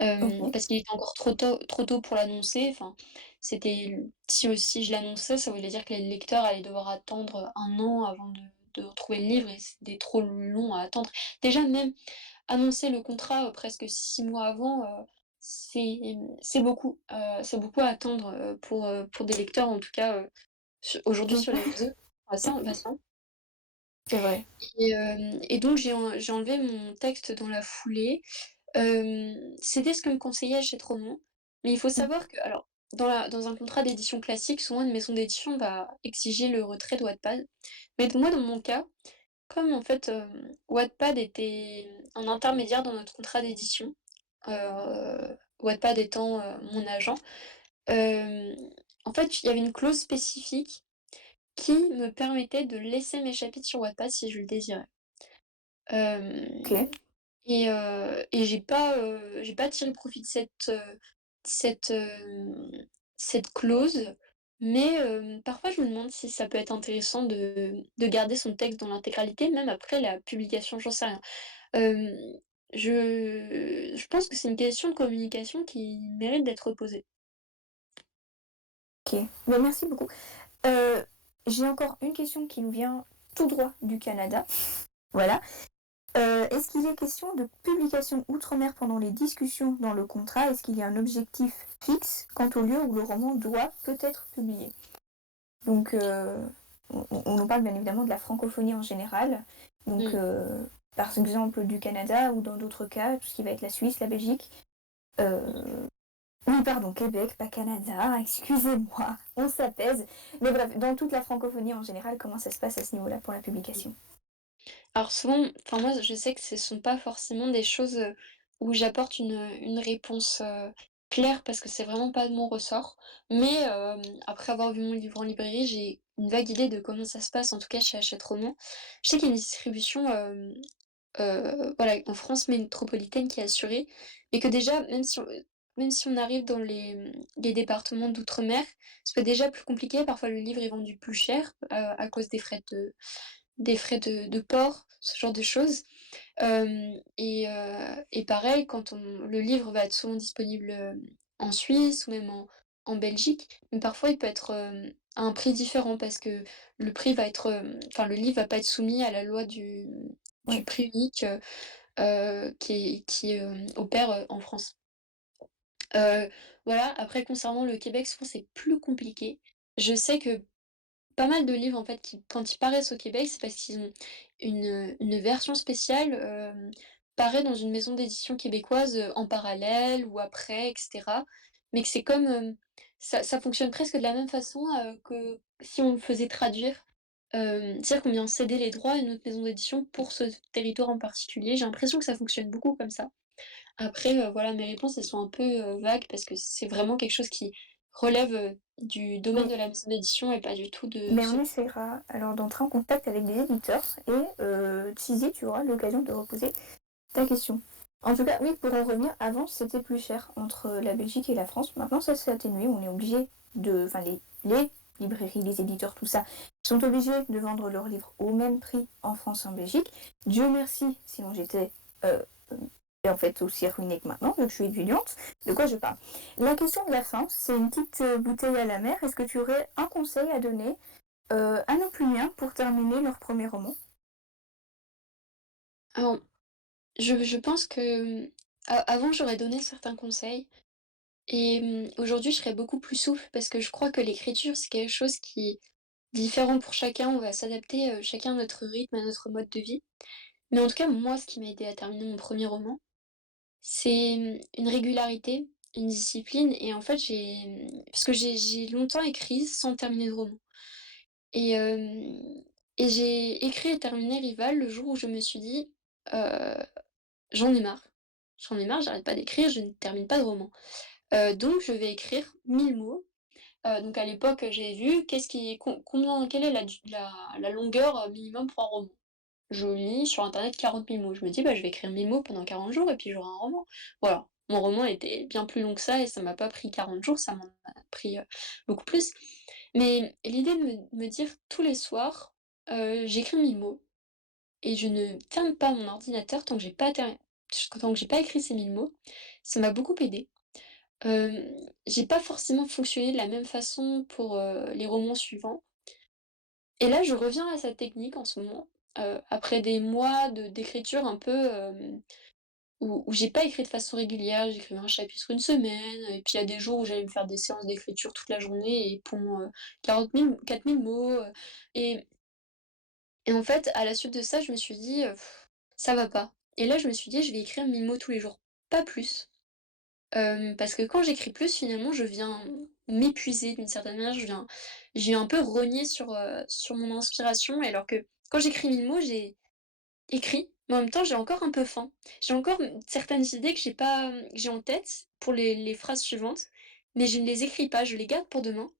Ok. Parce qu'il était encore trop tôt pour l'annoncer, enfin, c'était si je l'annonçais, ça voulait dire que les lecteurs allaient devoir attendre, 1 an avant de retrouver le livre et c'était trop long à attendre. Déjà même annoncer le contrat, presque 6 mois avant, c'est beaucoup à attendre, pour des lecteurs en tout cas, aujourd'hui Oui, sur les réseaux. Assez impatients. c'est vrai. Et donc j'ai enlevé mon texte dans la foulée. C'était ce que me conseillait Hachette Roman, mais il faut Mhm. savoir que alors, dans un contrat d'édition classique, souvent une maison d'édition va exiger le retrait de Wattpad. Mais moi, dans mon cas, comme en fait, Wattpad était un intermédiaire dans notre contrat d'édition, Wattpad étant, mon agent, hem, en fait, il y avait une clause spécifique qui me permettait de laisser mes chapitres sur Wattpad si je le désirais. Hem Ok. et j'ai pas tiré profit de cette, cette clause, mais parfois je me demande si ça peut être intéressant de garder son texte dans l'intégralité, même après la publication, j'en sais rien. Hem, je pense que c'est une question de communication qui mérite d'être posée. OK. Bah, merci beaucoup. Heu, j'ai encore une question qui nous vient tout droit du Canada. Voilà. Est-ce qu'il est question de publication outre-mer pendant les discussions dans le contrat? Est-ce qu'il y a un objectif fixe quant au lieu où le roman doit peut-être publié? Donc, on nous parle bien évidemment de la francophonie en général. Donc, Mmh. par exemple du Canada ou dans d'autres cas, tout ce qui va être la Suisse, la Belgique. Oui, pardon, Québec, pas Canada, excusez-moi, on s'apaise. Mais bref, dans toute la francophonie en général, comment ça se passe à ce niveau-là pour la publication? Alors souvent, enfin moi je sais que ce sont pas forcément des choses, où j'apporte une réponse, claire parce que c'est vraiment pas de mon ressort. Mais, après avoir vu mon livre en librairie, j'ai une vague idée de comment ça se passe, en tout cas chez Hachette Roman. Je sais qu'il y a une distribution, voilà, en France métropolitaine qui est assurée, mais que déjà, même si on arrive dans les départements d'outre-mer, c'est déjà plus compliqué. Parfois le livre est vendu plus cher, à cause des frais de port, ce genre de choses. Et pareil, quand on le livre va être souvent disponible, en Suisse ou même en Belgique, mais parfois il peut être, à un prix différent parce que le prix va être, enfin le livre va pas être soumis à la loi du Oui, prix unique, opère, en France. Heu, voilà, après concernant le Québec, souvent c'est plus compliqué. Je sais que pas mal de livres en fait qui quand ils paraissent au Québec, c'est parce qu'ils ont une version spéciale, paraît dans une maison d'édition québécoise, en parallèle ou après et cetera. Mais que c'est comme, ça fonctionne presque de la même façon, que si on le faisait traduire. C'est-à-dire qu'on vient céder les droits à une autre maison d'édition pour ce territoire en particulier. J'ai l'impression que ça fonctionne beaucoup comme ça. Après, voilà, mes réponses, elles sont un peu, vagues parce que c'est vraiment quelque chose qui relève, du domaine oui. de la maison d'édition et pas du tout de Mais ce on essaiera alors d'entrer en contact avec des éditeurs et Tizi, tu auras l'occasion de reposer ta question. En tout cas, oui, pour en revenir, avant c'était plus cher entre la Belgique et la France. Maintenant ça s'est atténué, on est obligé de. Enfin, les librairies, les éditeurs, tout ça, sont obligés de vendre leurs livres au même prix en France et en Belgique. Dieu merci, sinon j'étais euh, en fait aussi ruinée que maintenant, vu que je suis étudiante. De quoi je parle? La question de la fin, c'est une petite bouteille à la mer. Est-ce que tu aurais un conseil à donner à nos plumiens pour terminer leur premier roman? alors, je pense que, avant j'aurais donné certains conseils et aujourd'hui je serais beaucoup plus souple parce que je crois que l'écriture, c'est quelque chose qui est différent pour chacun. On va s'adapter, chacun à notre rythme, à notre mode de vie. Mais en tout cas, moi, ce qui m'a aidé à terminer mon premier roman, c'est, une régularité, une discipline et en fait, parce que j'ai longtemps écrit sans terminer de roman et j'ai écrit et terminé Rival le jour où je me suis dit: «Heu, j'en ai marre. J'en ai marre, j'arrête pas d'écrire, je ne termine pas de roman. Donc je vais écrire 1000 mots». Donc à l'époque, j'ai vu qu'est-ce qui combien quelle est la longueur, minimum pour un roman. Je lis sur internet 40 000 mots. Je me dis: «Bah, je vais écrire 1000 mots pendant 40 jours et puis j'aurai un roman». Voilà. Mon roman était bien plus long que ça et ça m'a pas pris 40 jours, ça m'en a pris, beaucoup plus. Mais l'idée de me dire tous les soirs, j'écris 1000 mots et je ne ferme pas mon ordinateur tant que j'ai pas écrit ces 1000 mots, ça m'a beaucoup aidée. J'ai pas forcément fonctionné de la même façon pour, les romans suivants et là, je reviens à cette technique en ce moment, après des mois d'écriture un peu, où j'ai pas écrit de façon régulière. J'écrivais un chapitre une semaine et puis il y a des jours où j'allais me faire des séances d'écriture toute la journée et pondre, 4 000 mots, et en fait, à la suite de ça, je me suis dit: «Ça va pas» et là, je me suis dit: «Je vais écrire 1000 mots tous les jours, pas plus». Parce que quand j'écris plus, finalement, je viens m'épuiser d'une certaine manière, je viens un peu rogner sur mon inspiration, et alors que quand j'écris 1000 mots, j'ai écrit, mais en même temps, j'ai encore un peu faim. J'ai encore, certaines idées que j'ai pas, que j'ai en tête pour les phrases suivantes, mais je ne les écris pas, je les garde pour demain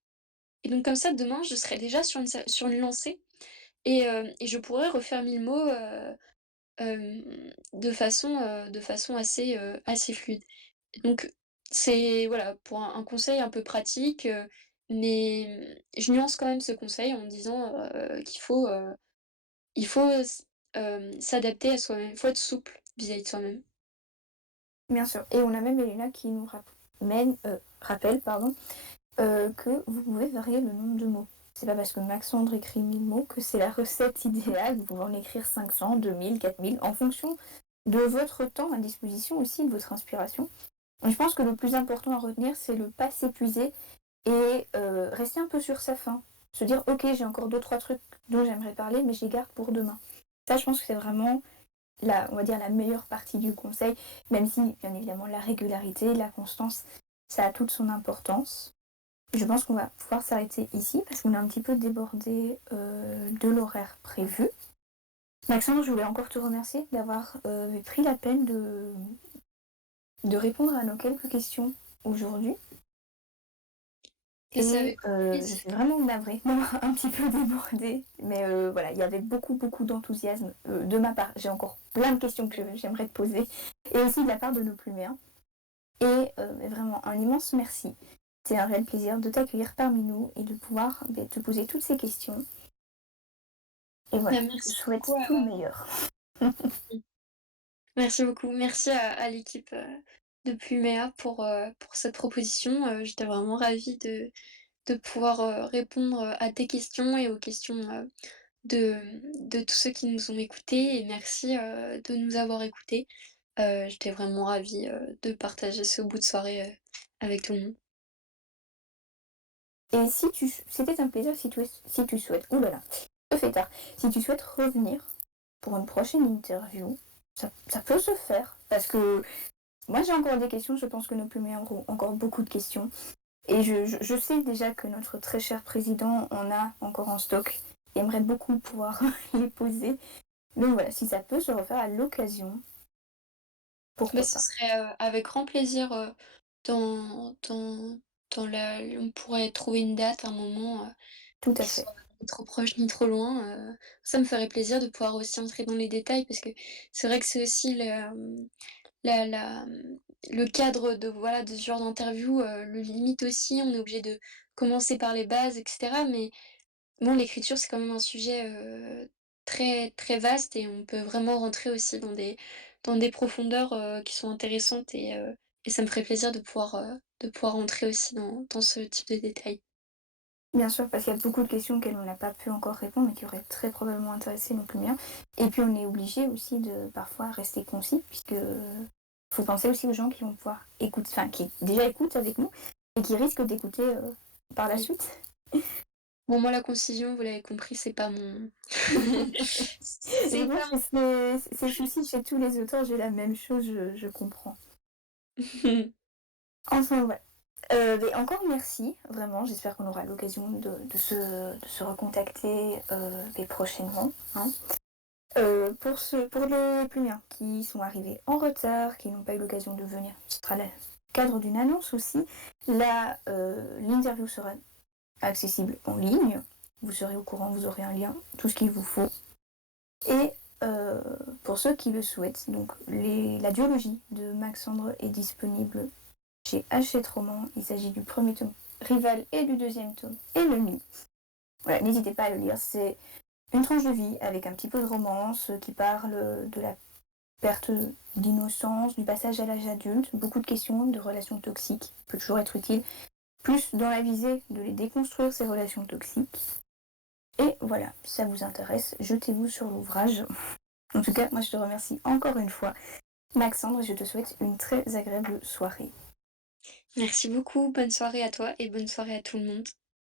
et donc comme ça, demain, je serai déjà sur une lancée et je pourrais refaire 1000 mots, de façon assez, assez fluide. Donc c'est voilà, pour un conseil un peu pratique, mais je nuance quand même ce conseil en me disant, il faut s'adapter à soi-même, il faut être souple vis-à-vis de soi-même. Bien sûr. Et on a même Elena qui nous rappelle que vous pouvez varier le nombre de mots. C'est pas parce que Maxandre écrit 1000 mots que c'est la recette idéale. Vous pouvez en écrire 500, 2000, 4000, en fonction de votre temps à disposition aussi, de votre inspiration. Et je pense que le plus important à retenir, c'est le pas s'épuiser et rester un peu sur sa faim. Se dire, ok, j'ai encore deux, trois trucs dont j'aimerais parler, mais je les garde pour demain. Ça, je pense que c'est vraiment on va dire la meilleure partie du conseil, même si, bien évidemment, la régularité, la constance, ça a toute son importance. Je pense qu'on va pouvoir s'arrêter ici parce qu'on a un petit peu débordé de l'horaire prévu. Maxence, je voulais encore te remercier d'avoir pris la peine de répondre à nos quelques questions aujourd'hui. Et c'est Et avec je plaisir. suis vraiment navrée d'avoir un petit peu débordé. Mais voilà, il y avait beaucoup, beaucoup d'enthousiasme de ma part. J'ai encore plein de questions que j'aimerais te poser. Et aussi de la part de nos pluméens. Et vraiment un immense merci. C'est un réel plaisir de t'accueillir parmi nous et de pouvoir te poser toutes ces questions. Et voilà, Bah, je te merci beaucoup souhaite tout le meilleur. merci beaucoup. Merci à l'équipe, de Pluméa pour cette proposition. J'étais vraiment ravie de pouvoir, répondre, à tes questions et aux questions, de de tous ceux qui nous ont écoutés et merci, de nous avoir écoutés. J'étais vraiment ravie, de partager ce bout de soirée, avec tout le monde. Et si c'était un plaisir si tu souhaites, oulala, ça fait tard, si tu souhaites revenir pour une prochaine interview, ça peut se faire. Parce que moi j'ai encore des questions, je pense que nos plumiers auront encore beaucoup de questions. Et je sais déjà que notre très cher président en a encore en stock et aimerait beaucoup pouvoir les poser. Donc voilà, si ça peut se refaire à l'occasion, Bah, pourquoi ce pas. serait, avec grand plaisir, dans dans dans la on pourrait trouver une date, un moment, Tout à qui fait. soit ni trop proche ni trop loin, ça me ferait plaisir de pouvoir aussi entrer dans les détails parce que c'est vrai que c'est aussi la la, mmh, le cadre de voilà, de ce genre d'interview, le limite aussi. On est obligé de commencer par les bases et cetera, mais bon, l'écriture, c'est quand même un sujet, très, très vaste et on peut vraiment rentrer aussi dans des profondeurs, qui sont intéressantes et ça me ferait plaisir de pouvoir rentrer aussi dans ce type de détails. Bien sûr, parce qu'il y a beaucoup de questions auxquelles on n'a pas pu encore répondre, mais qui auraient très probablement intéressé nos plumiens. Et puis on est obligé aussi de parfois rester concis, puisque faut penser aussi aux gens qui vont pouvoir écouter, enfin qui déjà écoutent avec nous et qui risquent d'écouter par la Mmh. suite. Bon, moi, la concision, vous l'avez compris, c'est pas mon Je c'est pense pas que c'est le souci chez tous les auteurs, j'ai la même chose, je comprends. mon Enfin voilà. Mais encore merci, vraiment. J'espère qu'on aura l'occasion de se recontacter prochainement. Hein. Pour les plumiens qui sont arrivés en retard, qui n'ont pas eu l'occasion de venir, ce sera le cadre d'une annonce aussi. L'interview sera accessible en ligne. Vous serez au courant, vous aurez un lien, tout ce qu'il vous faut. Et pour ceux qui le souhaitent, donc la duologie de Maxandre est disponible chez Hachette Roman. Il s'agit du premier tome Rival et du deuxième tome Ennemi. Voilà, n'hésitez pas à le lire. C'est une tranche de vie avec un petit peu de romance qui parle de la perte d'innocence, du passage à l'âge adulte, beaucoup de questions de relations toxiques, peut toujours être utile, plus dans la visée de les déconstruire ces relations toxiques. Et voilà, si ça vous intéresse, jetez-vous sur l'ouvrage. En tout cas, moi je te remercie encore une fois, Maxandre, et je te souhaite une très agréable soirée. Merci beaucoup, bonne soirée à toi et bonne soirée à tout le monde.